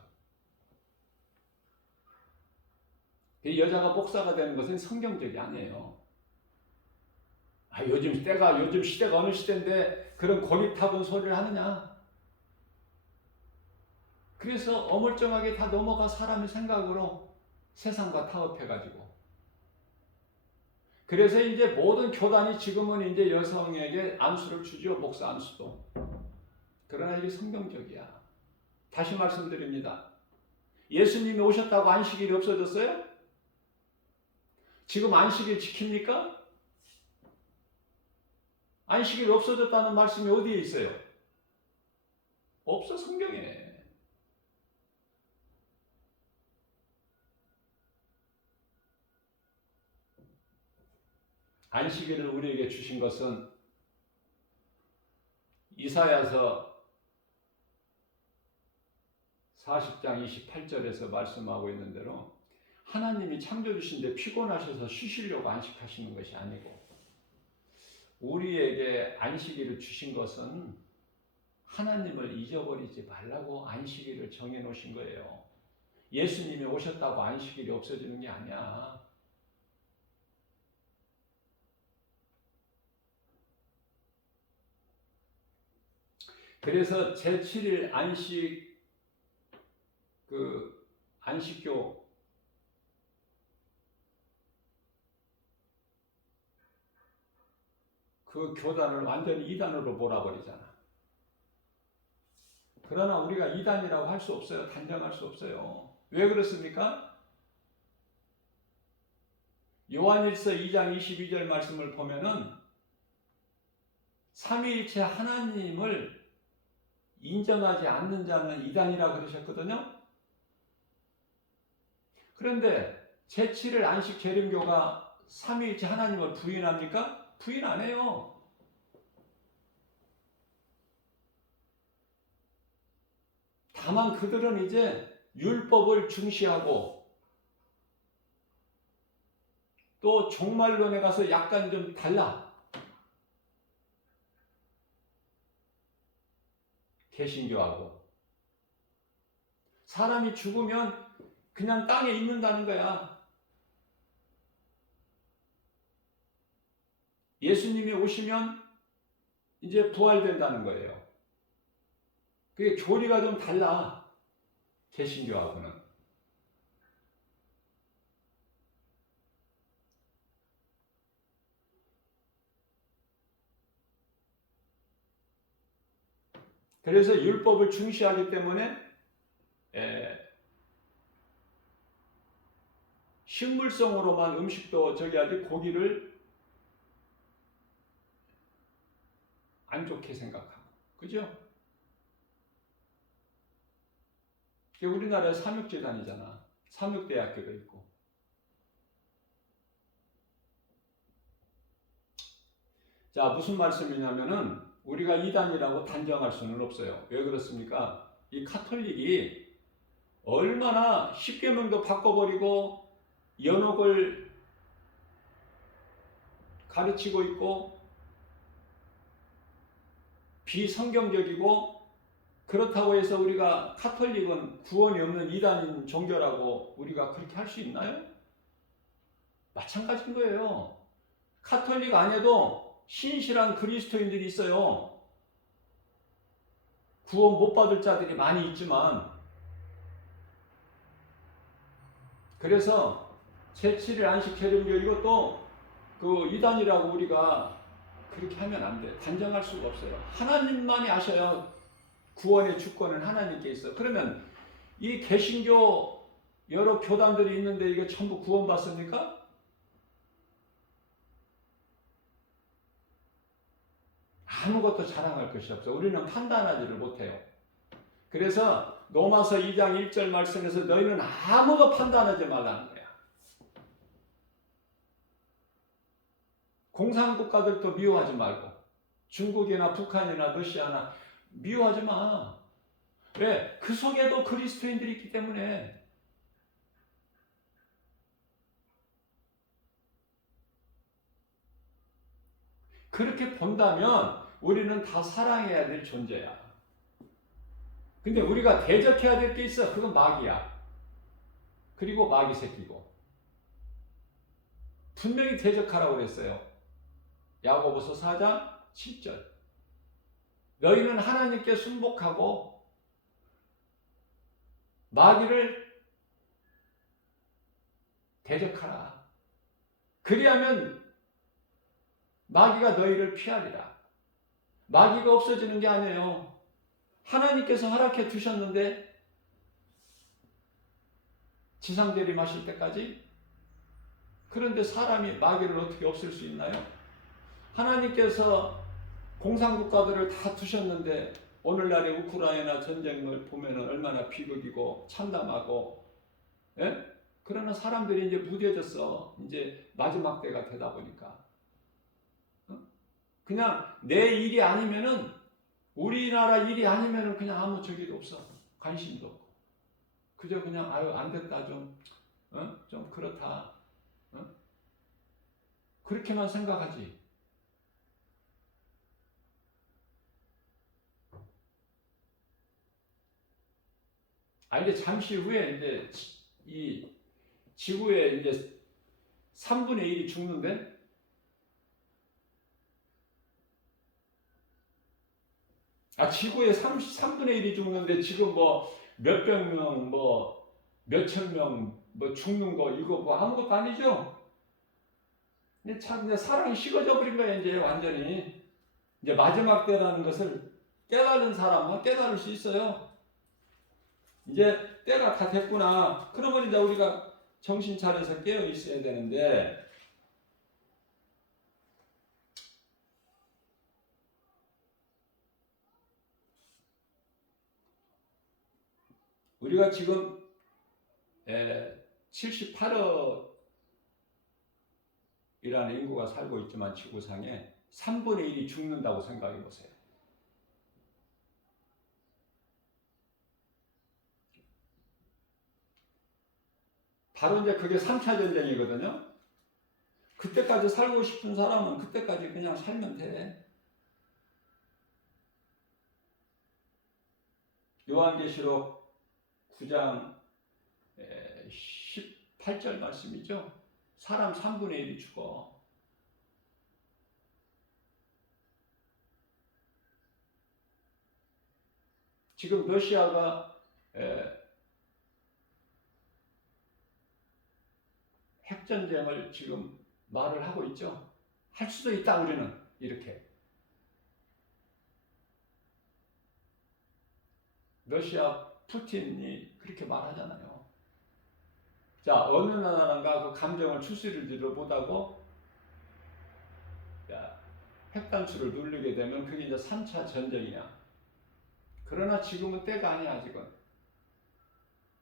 여자가 목사가 되는 것은 성경적이 아니에요. 요즘 시대가 어느 시대인데 그런 고리타분 소리를 하느냐. 그래서 어물쩡하게 다 넘어가 사람의 생각으로 세상과 타협해가지고. 그래서 이제 모든 교단이 지금은 이제 여성에게 안수를 주죠. 목사 안수도. 그러나 이게 성경적이야. 다시 말씀드립니다. 예수님이 오셨다고 안식일이 없어졌어요? 지금 안식일 지킵니까? 안식일이 없어졌다는 말씀이 어디에 있어요? 없어, 성경에. 안식일을 우리에게 주신 것은 이사야서 40장 28절에서 말씀하고 있는 대로 하나님이 창조주신데 피곤하셔서 쉬시려고 안식하시는 것이 아니고, 우리에게 안식일을 주신 것은 하나님을 잊어버리지 말라고 안식일을 정해놓으신 거예요. 예수님이 오셨다고 안식일이 없어지는 게 아니야. 그래서 제7일 안식교 그 교단을 완전히 이단으로 몰아버리잖아. 그러나 우리가 이단이라고 할 수 없어요. 단정할 수 없어요. 왜 그렇습니까? 요한일서 2장 22절 말씀을 보면은 삼위일체 하나님을 인정하지 않는 자는 이단이라 그러셨거든요. 그런데 제7일 안식 재림교가 삼위일체 하나님을 부인합니까? 부인 안 해요. 다만 그들은 이제 율법을 중시하고 또 종말론에 가서 약간 좀 달라. 개신교하고. 사람이 죽으면 그냥 땅에 있는다는 거야. 예수님이 오시면 이제 부활된다는 거예요. 그게 교리가 좀 달라. 개신교하고는. 그래서 율법을 중시하기 때문에 식물성으로만 음식도 저기 하지 고기를 안 좋게 생각하고. 그죠? 우리나라에 삼육재단이잖아. 삼육대학교도 있고. 자, 무슨 말씀이냐면은 우리가 이단이라고 단정할 수는 없어요. 왜 그렇습니까? 이 카톨릭이 얼마나 십계명도 바꿔버리고 연옥을 가르치고 있고 비성경적이고, 그렇다고 해서 우리가 카톨릭은 구원이 없는 이단인 종교라고 우리가 그렇게 할 수 있나요? 마찬가지인 거예요. 카톨릭 안에도 신실한 그리스도인들이 있어요. 구원 못 받을 자들이 많이 있지만, 그래서 제7일 안식 재림교 이것도 그 이단이라고 우리가 그렇게 하면 안 돼. 단정할 수가 없어요. 하나님만이 아셔야 구원의 주권은 하나님께 있어. 그러면 이 개신교 여러 교단들이 있는데 이게 전부 구원받습니까? 아무것도 자랑할 것이 없어. 우리는 판단하지를 못해요. 그래서 로마서 2장 1절 말씀에서 너희는 아무도 판단하지 말라는 거야. 공산국가들도 미워하지 말고, 중국이나 북한이나 러시아나 미워하지 마. 왜? 그 속에도 그리스도인들이 있기 때문에. 그렇게 본다면 우리는 다 사랑해야 될 존재야. 근데 우리가 대적해야 될 게 있어. 그건 마귀야. 그리고 마귀 새끼고. 분명히 대적하라고 그랬어요. 야고보서 4장 7절. 너희는 하나님께 순복하고 마귀를 대적하라. 그리하면 마귀가 너희를 피하리라. 마귀가 없어지는 게 아니에요. 하나님께서 허락해 두셨는데 지상재림하실 때까지. 그런데 사람이 마귀를 어떻게 없앨 수 있나요? 하나님께서 공산국가들을 다 두셨는데 오늘날의 우크라이나 전쟁을 보면 얼마나 비극이고 참담하고, 예? 그러나 사람들이 이제 무뎌졌어. 이제 마지막 때가 되다 보니까. 그냥 내 일이 아니면은, 우리나라 일이 아니면은 그냥 아무 저기도 없어. 관심도 없고. 그저 그냥 아유 안 됐다 좀 그렇다. 그렇게만 생각하지. 이제 잠시 후에 이제 이 지구에 이제 3분의 1이 죽는데, 지구에 3분의 1이 죽는데 지금 뭐 몇백 명, 뭐 몇천 명 뭐 죽는 거 이거 뭐 아무것도 아니죠? 근데 참 이제 사랑이 식어져 버린 거예요. 이제 완전히 이제 마지막 때라는 것을 깨달은 사람은 깨달을 수 있어요. 이제 때가 다 됐구나. 그러면 이제 우리가 정신 차려서 깨어 있어야 되는데, 우리가 지금 78억이라는 인구가 살고 있지만 지구상에 3분의 1이 죽는다고 생각해 보세요. 바로 이제 그게 3차 전쟁이거든요. 그때까지 살고 싶은 사람은 그때까지 그냥 살면 돼. 요한계시록 9장 18절 말씀이죠. 사람 3분의 1이 죽어. 지금 러시아가 핵전쟁을 지금 말을 하고 있죠. 할 수도 있다 우리는 이렇게. 러시아 푸틴이 그렇게 말하잖아요. 자, 어느 나라가 그 감정을 추스리지를 못하고 핵단추를 누르게 되면 그게 이제 3차 전쟁이야. 그러나 지금은 때가 아니야. 아직은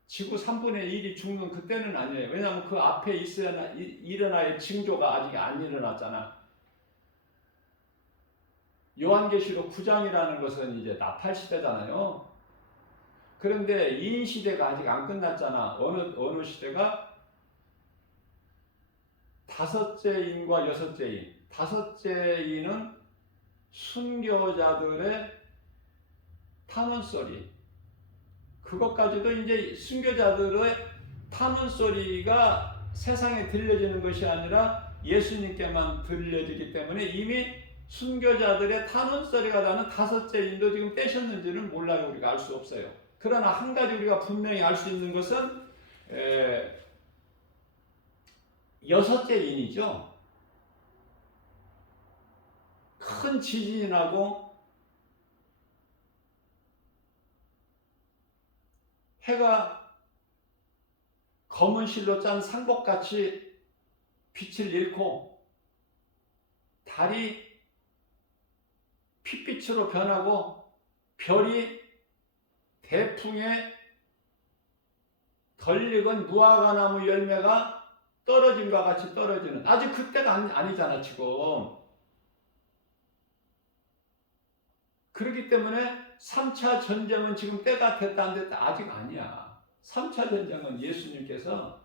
지구 3분의 1이 죽는 그때는 아니에요. 왜냐하면 그 앞에 있어야 일어날 징조가 아직 안 일어났잖아. 요한계시록 9장이라는 것은 이제 나팔 시대잖아요. 그런데 이인 시대가 아직 안 끝났잖아. 어느 시대가? 다섯째 인과 여섯째 인. 다섯째 인은 순교자들의 탄원 소리. 그것까지도 이제 순교자들의 탄원 소리가 세상에 들려지는 것이 아니라 예수님께만 들려지기 때문에 이미 순교자들의 탄원 소리가 나는 다섯째 인도 지금 떼셨는지는 몰라요. 우리가 알 수 없어요. 그러나 한 가지 우리가 분명히 알 수 있는 것은 여섯째 인이죠. 큰 지진이 나고 해가 검은 실로 짠 상복같이 빛을 잃고 달이 핏빛으로 변하고 별이 대풍에 덜 익은 무화과나무 열매가 떨어짐과 같이 떨어지는, 아직 그때가 아니잖아 지금. 그렇기 때문에 3차 전쟁은 지금 때가 됐다 안 됐다 아직 아니야. 3차 전쟁은 예수님께서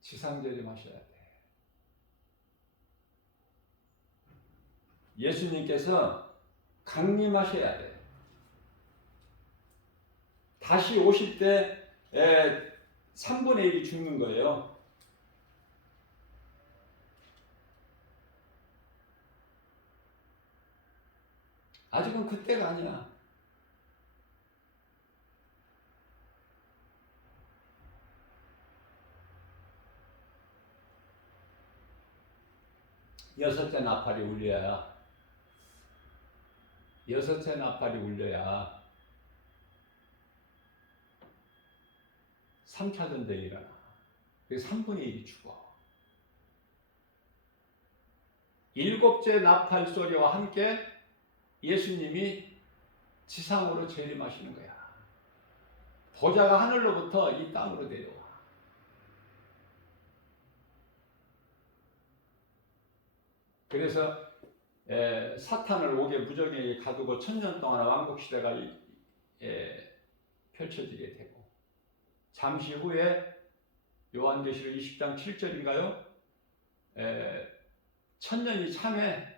지상재림하셔야 돼. 예수님께서 강림하셔야 돼. 다시 오실 때 3분의 1이 죽는 거예요. 아직은 그때가 아니야. 여섯째 나팔이 울려야 3차 전쟁이 일어나. 그래서 3분의 1이 죽어. 7째 나팔 소리와 함께 예수님이 지상으로 재림하시는 거야. 보좌가 하늘로부터 이 땅으로 내려와. 그래서 사탄을 옥에 무정에게 가두고 1000년 동안 왕국시대가 펼쳐지게 되고, 잠시 후에 요한계시록 20장 7절인가요? 1000년이 참에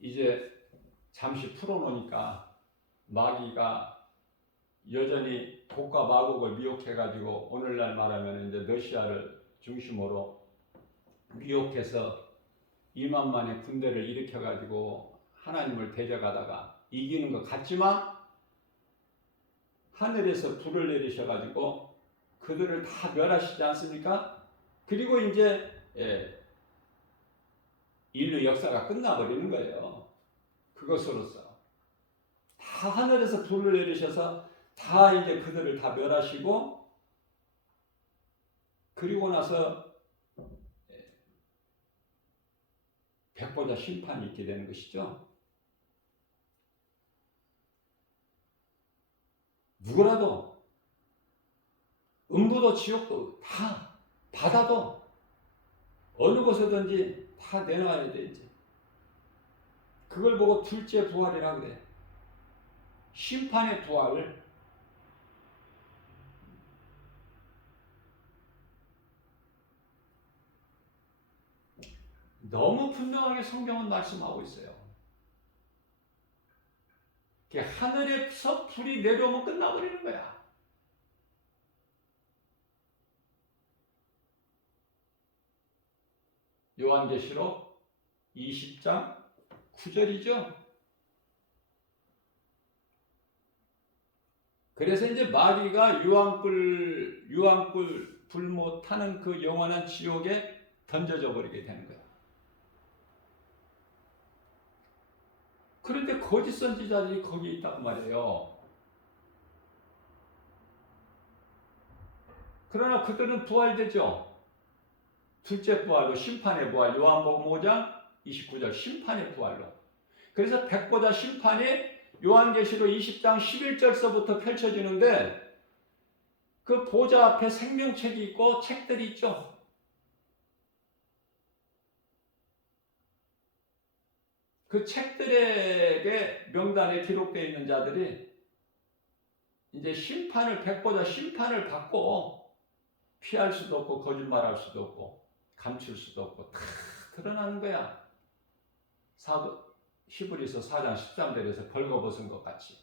이제 잠시 풀어놓으니까 마귀가 여전히 곡과 마곡을 미혹해가지고 오늘날 말하면 이제 러시아를 중심으로 미혹해서 2만만의 군대를 일으켜가지고 하나님을 대적하다가 이기는 것 같지만 하늘에서 불을 내리셔가지고 그들을 다 멸하시지 않습니까? 그리고 이제 인류 역사가 끝나버리는 거예요. 그것으로서 다 하늘에서 불을 내리셔서 다 이제 그들을 다 멸하시고 그리고 나서 백보자 심판이 있게 되는 것이죠. 누구라도 음부도 지옥도 다 바다도 어느 곳에든지 다 내놔야 돼. 이제 그걸 보고 둘째 부활이라고 그래. 심판의 부활을. 너무 분명하게 성경은 말씀하고 있어요. 하늘에서 불이 내려오면 끝나버리는 거야. 요한계시록 20장 9절이죠. 그래서 이제 마귀가 유황불 불못 타는 그 영원한 지옥에 던져져 버리게 되는 거야. 그런데 거짓 선지자들이 거기 있다고 말이에요. 그러나 그들은 부활되죠. 둘째 부활로, 심판의 부활, 요한복음 5장 29절 심판의 부활로. 그래서 백보자 심판이 요한계시록 20장 11절서부터 펼쳐지는데 그 보좌 앞에 생명책이 있고 책들이 있죠. 그 책들에게 명단에 기록되어 있는 자들이 이제 백보자 심판을 받고 피할 수도 없고 거짓말할 수도 없고 감출 수도 없고 다 드러나는 거야. 히브리서 4장 13절에서 벌거벗은 것 같이.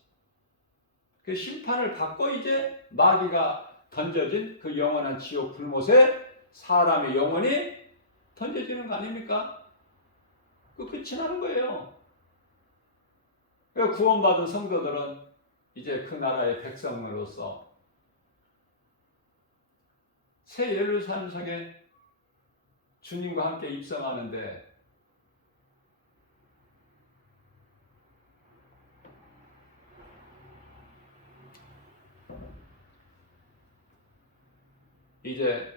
그 심판을 받고 이제 마귀가 던져진 그 영원한 지옥 불못에 사람의 영혼이 던져지는 거 아닙니까? 그 끝이 나는 거예요. 구원받은 성도들은 이제 그 나라의 백성으로서 새 예루살렘 성에 주님과 함께 입성하는데 이제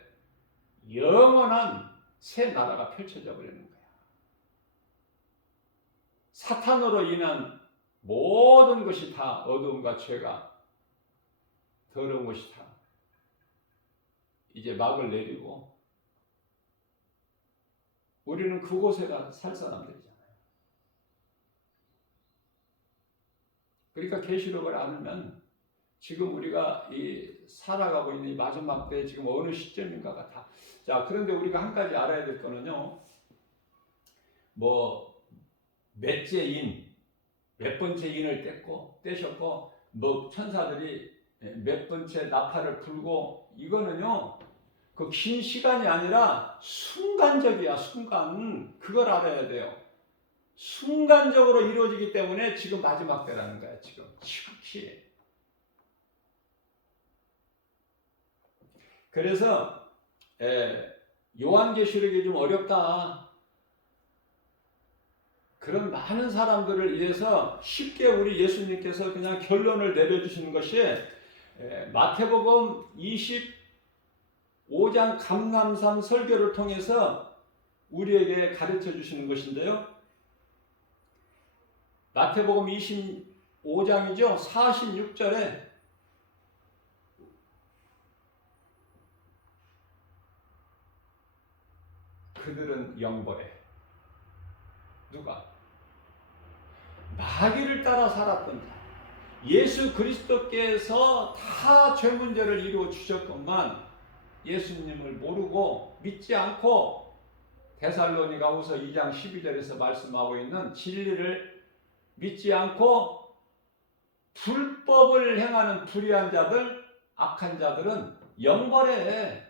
영원한 새 나라가 펼쳐져 버리는 거예요. 사탄으로 인한 모든 것이 다 어두움과 죄가 더러운 것이 다 이제 막을 내리고 우리는 그곳에 살 사람들이잖아요. 그러니까 계시록을 알면 지금 우리가 살아가고 있는 이 마지막 때 지금 어느 시점인가 같아. 자, 그런데 우리가 한 가지 알아야 될 거는요. 몇째 인, 몇 번째 인을 떼셨고, 천사들이 몇 번째 나팔을 불고, 이거는요, 그 긴 시간이 아니라 순간적이야, 순간. 그걸 알아야 돼요. 순간적으로 이루어지기 때문에 지금 마지막 때라는 거야, 지금. 지극히. 그래서, 요한계시록이 좀 어렵다. 그런 많은 사람들을 위해서 쉽게 우리 예수님께서 그냥 결론을 내려주시는 것이 마태복음 25장 감람산 설교를 통해서 우리에게 가르쳐 주시는 것인데요. 마태복음 25장이죠. 46절에 그들은 영벌해. 누가? 마귀를 따라 살았던 자. 예수 그리스도께서 다 죄 문제를 이루어 주셨건만 예수님을 모르고 믿지 않고 데살로니가후서 2장 12절에서 말씀하고 있는 진리를 믿지 않고 불법을 행하는 불의한 자들, 악한 자들은 영벌해.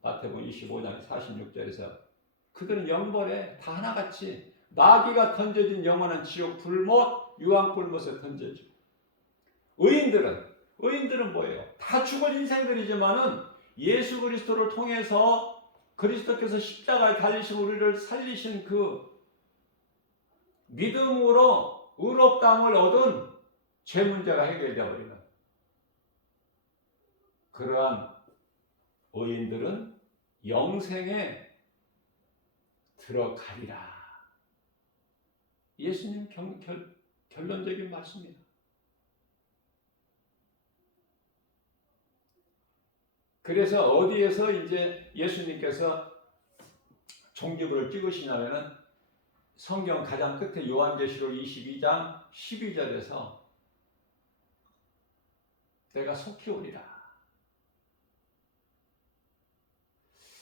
마태복음 25장 46절에서 그들은 영벌에 다 하나같이 마귀가 던져진 영원한 지옥 불못, 유황불못에 던져지고 의인들은 뭐예요? 다 죽을 인생들이지만은 예수 그리스도를 통해서 그리스도께서 십자가에 달리신 우리를 살리신 그 믿음으로 의롭다함을 얻은 죄 문제가 해결되어 버리는 그러한 의인들은 영생에 들어가리라. 예수님 결론적인 말씀입니다. 그래서 어디에서 이제 예수님께서 종지부를 찍으시냐면은 성경 가장 끝에 요한계시록 22장 12절에서 내가 속히 오리라.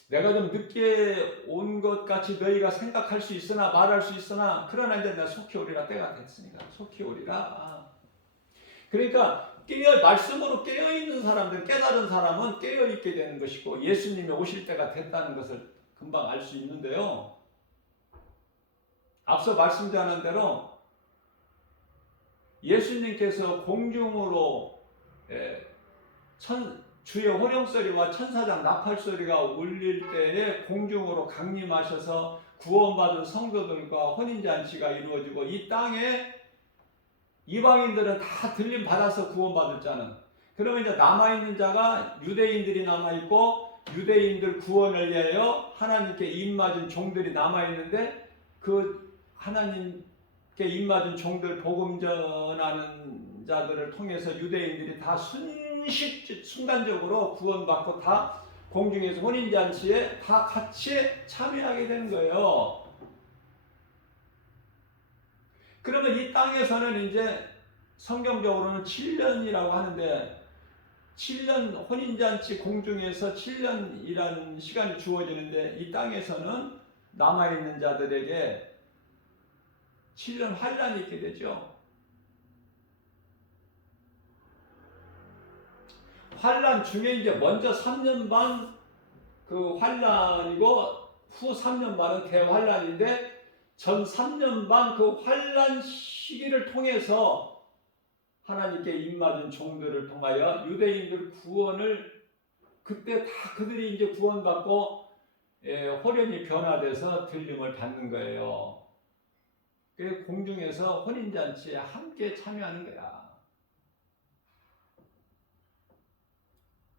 내가 좀 늦게 온 것 같이 너희가 생각할 수 있으나 말할 수 있으나 그러나 이제 내가 속히 오리라. 때가 됐으니까 속히 오리라. 그러니까 말씀으로 깨어있는 사람들, 깨달은 사람은 깨어있게 되는 것이고 예수님이 오실 때가 됐다는 것을 금방 알 수 있는데요. 앞서 말씀드린 대로 예수님께서 공중으로 주의 호령소리와 천사장 나팔소리가 울릴 때에 공중으로 강림하셔서 구원받은 성도들과 혼인잔치가 이루어지고 이 땅에 이방인들은 다 들림 받아서 구원받을 자는, 그러면 이제 남아있는 자가 유대인들이 남아있고 유대인들 구원을 위하여 하나님께 입맞은 종들이 남아있는데 그 하나님께 입맞은 종들 복음 전하는 자들을 통해서 유대인들이 다 순간적으로 구원받고 다 공중에서 혼인잔치에 다 같이 참여하게 되는 거예요. 그러면 이 땅에서는 이제 성경적으로는 7년이라고 하는데 7년 혼인잔치 공중에서 7년이라는 시간이 주어지는데 이 땅에서는 남아있는 자들에게 7년 환란이 있게 되죠. 환란 중에 이제 먼저 3년 반 그 환란이고 후 3년 반은 대환란인데 전 3년 반 그 환란 시기를 통해서 하나님께 입맞은 종들을 통하여 유대인들 구원을 그때 다 그들이 이제 구원받고 호련이 변화돼서 들림을 받는 거예요. 그래서 공중에서 혼인잔치에 함께 참여하는 거야.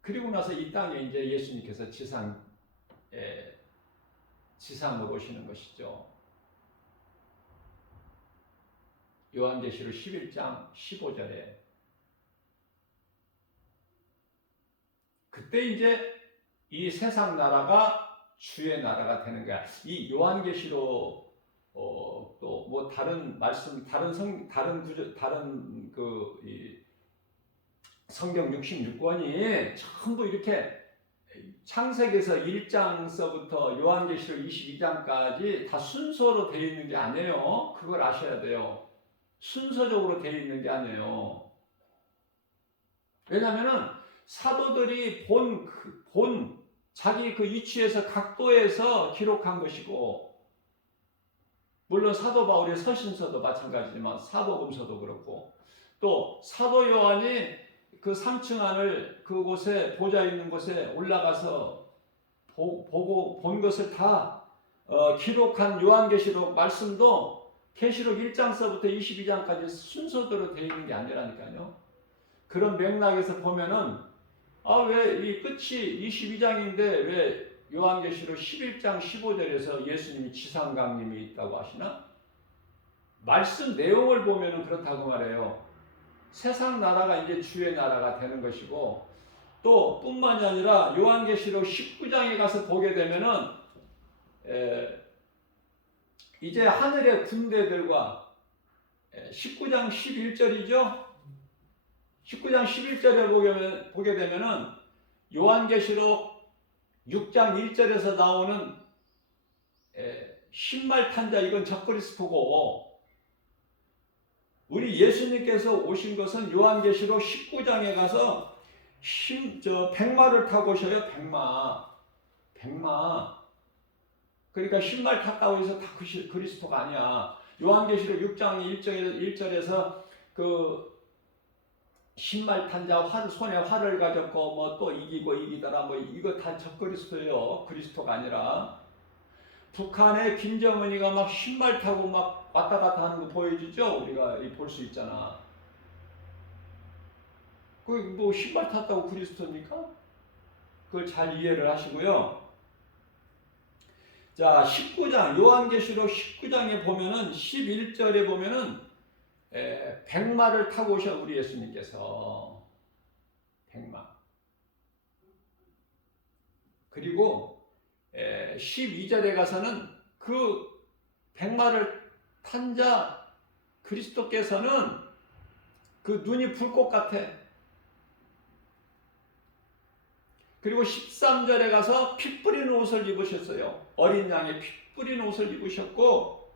그리고 나서 이 땅에 이제 예수님께서 지상으로 오시는 것이죠. 요한계시록 11장 15절에 그때 이제 이 세상 나라가 주의 나라가 되는 거야. 이 요한계시록 또 뭐 다른 말씀 다른 구절 이 성경 66권이 전부 이렇게 창세기에서 1장서부터 요한계시록 22장까지 다 순서로 되어 있는 게 아니에요. 그걸 아셔야 돼요. 순서적으로 되어 있는 게 아니에요. 왜냐하면 사도들이 자기 그 위치에서 각도에서 기록한 것이고, 물론 사도 바울의 서신서도 마찬가지지만 사도금서도 그렇고, 또 사도 요한이 그 3층 안을 그곳에 보좌 있는 곳에 올라가서 보고 본 것을 다 기록한 요한계시록 말씀도 계시록 1장서부터 22장까지 순서대로 되어 있는 게 아니라니까요. 그런 맥락에서 보면은 왜 이 끝이 22장인데 왜 요한계시록 11장 15절에서 예수님이 지상 강림이 있다고 하시나? 말씀 내용을 보면은 그렇다고 말해요. 세상 나라가 이제 주의 나라가 되는 것이고, 또 뿐만이 아니라 요한계시록 19장에 가서 보게 되면은 이제 하늘의 군대들과 19장 11절이죠. 19장 11절에 보게 되면은 요한계시록 6장 1절에서 나오는 신말 탄자, 이건 적그리스도고, 우리 예수님께서 오신 것은 요한계시록 19장에 가서 백마를 타고 오셔요. 백마. 그러니까 신말 탔다고 해서 다 그리스도가 아니야. 요한계시록 6장 1절에서 그 신말 탄 자 손에 활을 가졌고 뭐 또 이기더라 뭐 이거 다 적그리스도예요. 그리스도가 아니라. 북한의 김정은이가 막 신발 타고 막 왔다 갔다 하는 거 보여주죠? 우리가 볼 수 있잖아. 그 뭐 신발 탔다고 그리스도입니까? 그걸 잘 이해를 하시고요. 자, 19장, 요한계시록 19장에 보면은 11절에 보면은 백마를 타고 오셔, 우리 예수님께서. 백마. 그리고 12절에 가서는 그 백마를 탄 자 그리스도께서는 그 눈이 불꽃 같아. 그리고 13절에 가서 피 뿌리는 옷을 입으셨어요. 어린 양의 피 뿌리는 옷을 입으셨고,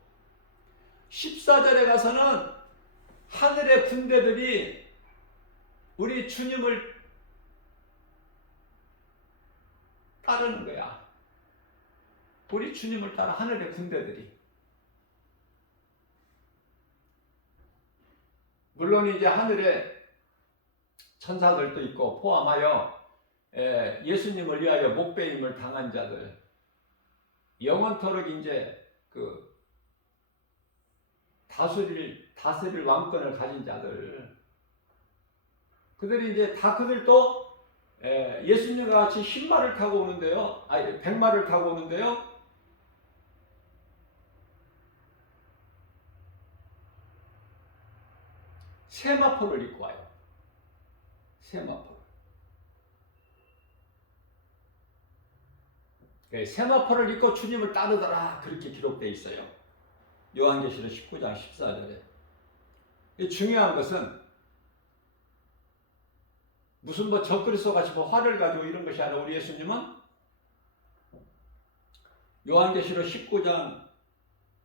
14절에 가서는 하늘의 군대들이 우리 주님을 따르는 거야. 우리 주님을 따라 하늘의 군대들이. 물론 이제 하늘에 천사들도 있고 포함하여 예수님을 위하여 목배임을 당한 자들, 영원토록 이제 그 다스릴 왕권을 가진 자들, 그들이 이제 다 그들도 예수님과 같이 흰말을 타고 오는데요. 아니, 백마를 타고 오는데요. 세마포를 입고 와요. 세마포. 세마포를 입고 주님을 따르더라. 그렇게 기록되어 있어요. 요한계시록 19장 14절에. 중요한 것은 무슨 뭐 적그리스도 같이 뭐 화를 가지고 이런 것이 아니라 우리 예수님은 요한계시록 19장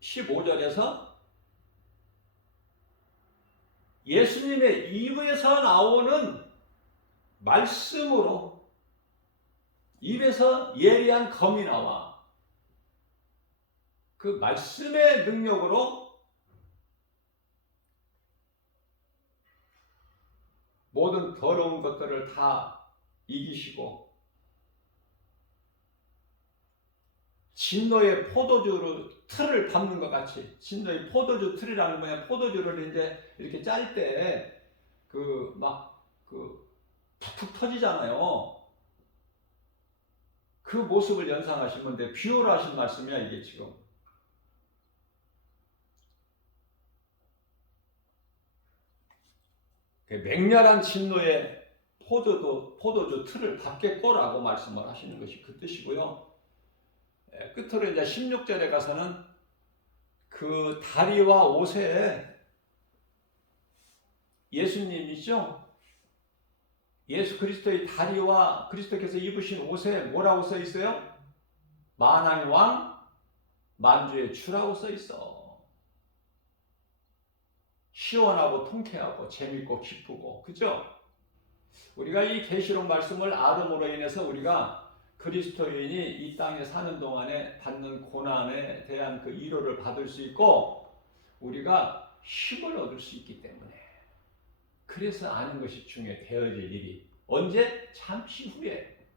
15절에서 예수님의 입에서 나오는 말씀으로, 입에서 예리한 검이 나와 그 말씀의 능력으로 모든 더러운 것들을 다 이기시고 진노의 포도주로 틀을 밟는 것 같이, 진노의 포도주 틀이라는 거냐, 포도주를 이제 이렇게 짤 때 툭툭 터지잖아요. 그 모습을 연상하신 건데 비유를 하신 말씀이야 이게 지금. 맹렬한 진노의 포도주 틀을 밟겠고라고 말씀을 하시는 것이 그 뜻이고요. 끝으로 이제 16절에 가서는 그 다리와 옷에 예수님이죠. 예수 그리스도의 다리와 그리스도께서 입으신 옷에 뭐라고 써 있어요? 만왕의 왕, 만주의 주라고 써 있어. 시원하고 통쾌하고 재밌고 기쁘고, 그죠? 우리가 이 계시록 말씀을 알음으로 인해서 우리가 그리스도인이 이 땅에 사는 동안에 받는 고난에 대한 그 위로를 받을 수 있고 우리가 힘을 얻을 수 있기 때문에, 그래서 아는 것이 중요해. 되어질 일이 언제? 잠시 후에.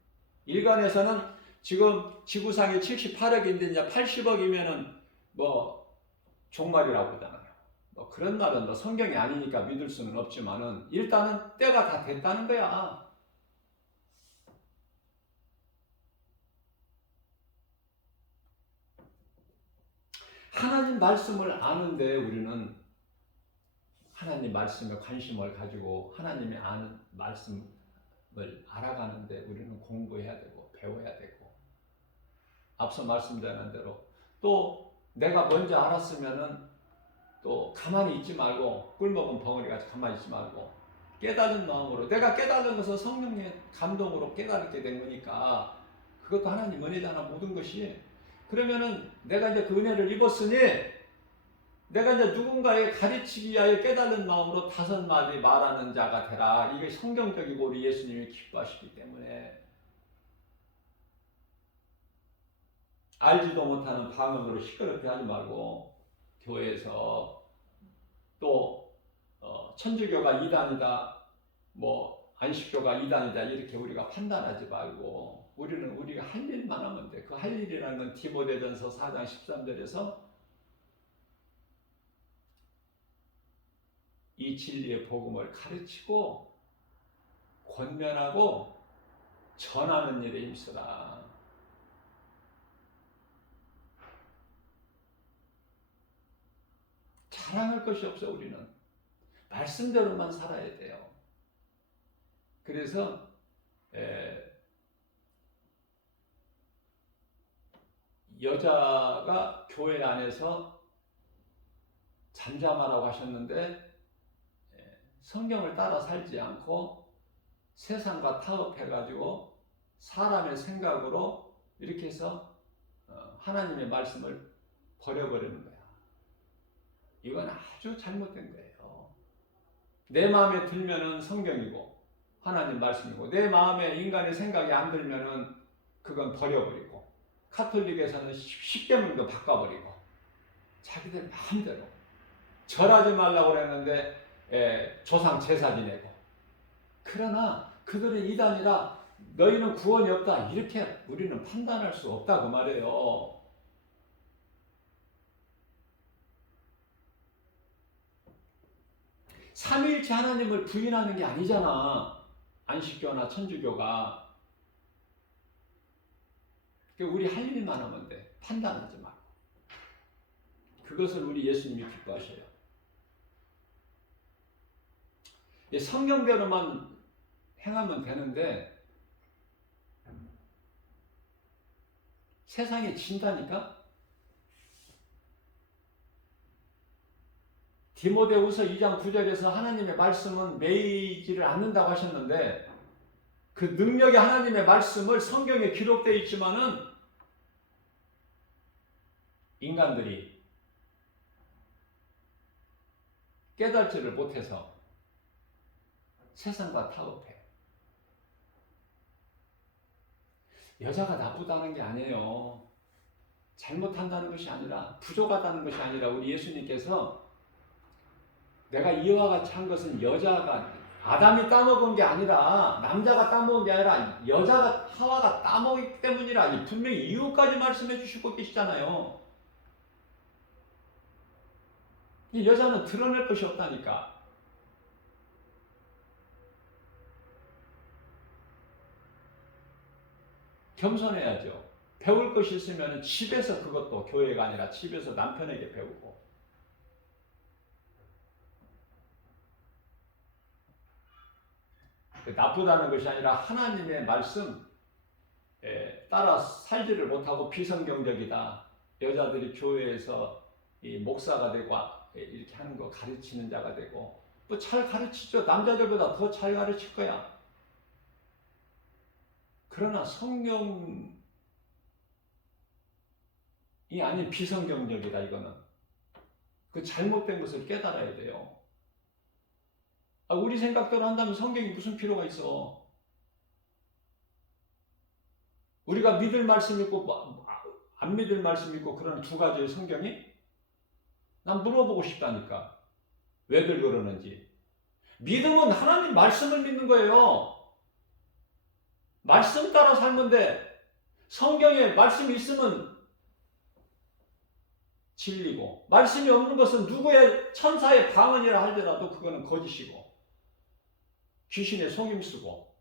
일간에서는 지금 지구상에 78억인데 이제 80억이면은 뭐 종말이라고 그러잖아요. 뭐 그런 말은 뭐 성경이 아니니까 믿을 수는 없지만은 일단은 때가 다 됐다는 거야. 하나님 말씀을 아는데 우리는 하나님 말씀에 관심을 가지고 하나님의 아는 말씀을 알아가는데 우리는 공부해야 되고 배워야 되고, 앞서 말씀드린 대로 또 내가 먼저 알았으면은 또 가만히 있지 말고, 꿀먹은 벙어리같이 가만히 있지 말고 깨달은 마음으로, 내가 깨달은 것은 성령의 감동으로 깨달게 된 거니까 그것도 하나님 은혜잖아 모든 것이. 그러면은 내가 이제 그 은혜를 입었으니 내가 이제 누군가의 가르치기 위하여 깨달은 마음으로 5마디 말하는 자가 되라. 이게 성경적이고 우리 예수님이 기뻐하시기 때문에 알지도 못하는 방언으로 시끄럽게 하지 말고, 교회에서 또 천주교가 이단이다, 뭐 안식교가 이단이다 이렇게 우리가 판단하지 말고 우리는 우리가 할 일만 하면 돼. 그 할 일이라는 건 디모데전서 4장 13절에서 이 진리의 복음을 가르치고 권면하고 전하는 일에 힘쓰라. 자랑할 것이 없어. 우리는 말씀대로만 살아야 돼요. 그래서 여자가 교회 안에서 잠잠하라고 하셨는데 성경을 따라 살지 않고 세상과 타협해가지고 사람의 생각으로 이렇게 해서 하나님의 말씀을 버려버리는 거야. 이건 아주 잘못된 거예요. 내 마음에 들면은 성경이고 하나님 말씀이고, 내 마음에 인간의 생각이 안 들면은 그건 버려버리고, 카톨릭에서는 십계명도 바꿔버리고 자기들 마음대로 절하지 말라고 그랬는데 조상 제사 지내고. 그러나 그들은 이단이라 너희는 구원이 없다, 이렇게 우리는 판단할 수 없다 그 말이에요. 삼위일체 하나님을 부인하는 게 아니잖아, 안식교나 천주교가. 우리 할 일만 하면 돼. 판단하지 말고. 그것을 우리 예수님이 기뻐하셔요. 성경대로만 행하면 되는데 세상이 진다니까? 디모데후서 2장 9절에서 하나님의 말씀은 매이지를 않는다고 하셨는데, 그 능력이 하나님의 말씀을 성경에 기록되어 있지만은 인간들이 깨달지를 못해서 세상과 타협해. 여자가 나쁘다는 게 아니에요. 잘못한다는 것이 아니라, 부족하다는 것이 아니라, 우리 예수님께서 내가 이와 같이 한 것은 여자가, 아담이 따먹은 게 아니라, 남자가 따먹은 게 아니라 여자가, 하와가 따먹기 때문이라 분명히 이유까지 말씀해 주시고 계시잖아요. 이 여자는 드러낼 것이 없다니까. 겸손해야죠. 배울 것이 있으면 집에서, 그것도 교회가 아니라 집에서 남편에게 배우고. 나쁘다는 것이 아니라 하나님의 말씀 따라 살지를 못하고 비성경적이다, 여자들이 교회에서 이 목사가 되고 이렇게 하는 거 가르치는 자가 되고, 또 잘 가르치죠. 남자들보다 더 잘 가르칠 거야. 그러나 성경이 아닌 비성경적이다, 이거는. 그 잘못된 것을 깨달아야 돼요. 우리 생각대로 한다면 성경이 무슨 필요가 있어? 우리가 믿을 말씀 있고 안 믿을 말씀 있고 그런 두 가지의 성경이? 난 물어보고 싶다니까. 왜들 그러는지. 믿음은 하나님 말씀을 믿는 거예요. 말씀 따라 살면 돼. 성경에 말씀이 있으면 진리고, 말씀이 없는 것은 누구의 천사의 방언이라 할지라도 그거는 거짓이고, 귀신의 속임수고,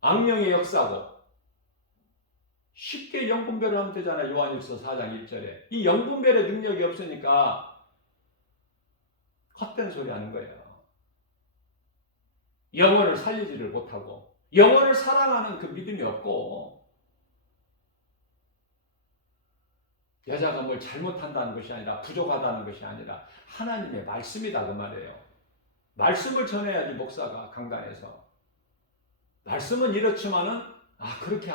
악령의 역사고. 쉽게 영분별을 하면 되잖아요. 요한일서 4장 1절에. 이 영분별의 능력이 없으니까 헛된 소리 하는 거예요. 영혼을 살리지를 못하고, 영혼을 사랑하는 그 믿음이 없고, 여자가 뭘 잘못한다는 것이 아니라, 부족하다는 것이 아니라 하나님의 말씀이다 그 말이에요. 말씀을 전해야지, 목사가 강단에서. 말씀은 이렇지만은 그렇게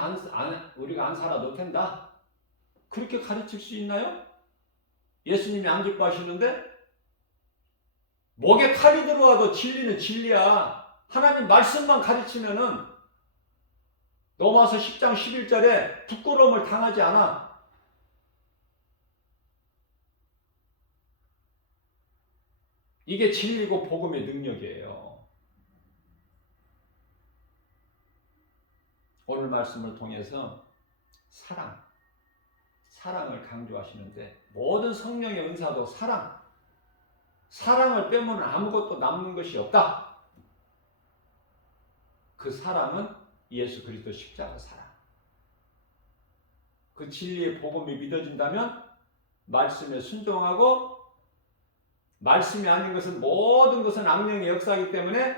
우리가 안 살아도 된다, 그렇게 가르칠 수 있나요? 예수님이 안 기뻐하시는데? 목에 칼이 들어와도 진리는 진리야. 하나님 말씀만 가르치면은 로마서 10장 11절에 부끄러움을 당하지 않아. 이게 진리고 복음의 능력이에요. 오늘 말씀을 통해서 사랑을 강조하시는데, 모든 성령의 은사도 사랑을 빼면 아무것도 남는 것이 없다. 그 사랑은 예수 그리스도 십자가 사랑. 그 진리의 복음이 믿어진다면 말씀에 순종하고, 말씀이 아닌 것은 모든 것은 악령의 역사이기 때문에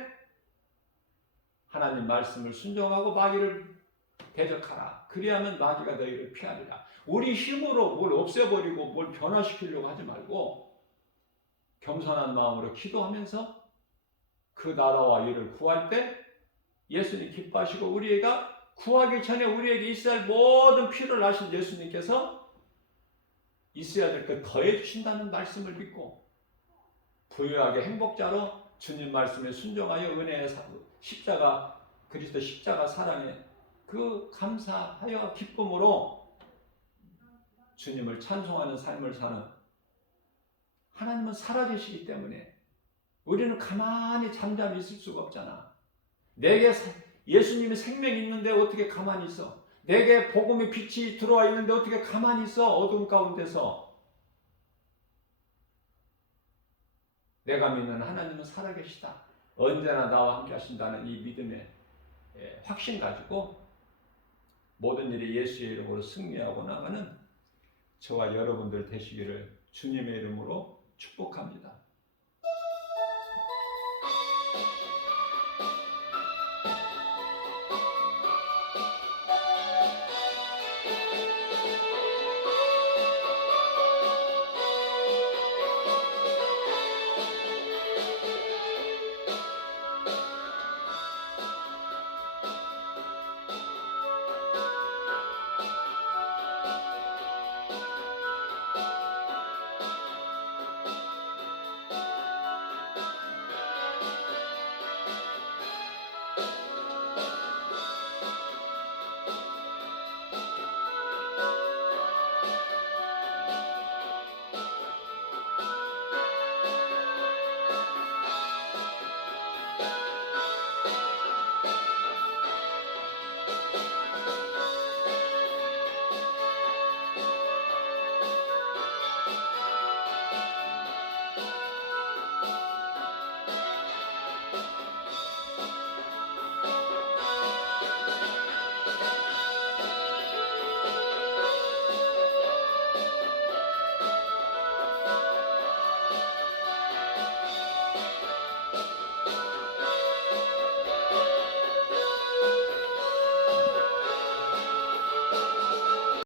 하나님 말씀을 순종하고 마귀를 대적하라. 그리하면 마귀가 너희를 피하리라. 우리 힘으로 뭘 없애버리고 뭘 변화시키려고 하지 말고 겸손한 마음으로 기도하면서 그 나라와 일을 구할 때 예수님 기뻐하시고, 우리가 구하기 전에 우리에게 있어야 할 모든 필요를 아신 예수님께서 있어야 될 것 더해 주신다는 말씀을 믿고 부유하게 행복자로 주님 말씀에 순종하여 은혜의 십자가, 그리스도 십자가 사랑에 그 감사하여 기쁨으로 주님을 찬송하는 삶을 사는, 하나님은 살아계시기 때문에 우리는 가만히 잠잠히 있을 수가 없잖아. 내게 예수님의 생명이 있는데 어떻게 가만히 있어? 내게 복음의 빛이 들어와 있는데 어떻게 가만히 있어? 어둠 가운데서. 내가 믿는 하나님은 살아계시다. 언제나 나와 함께 하신다는 이 믿음의 확신 가지고 모든 일이 예수의 이름으로 승리하고 나가는 저와 여러분들 되시기를 주님의 이름으로 축복합니다.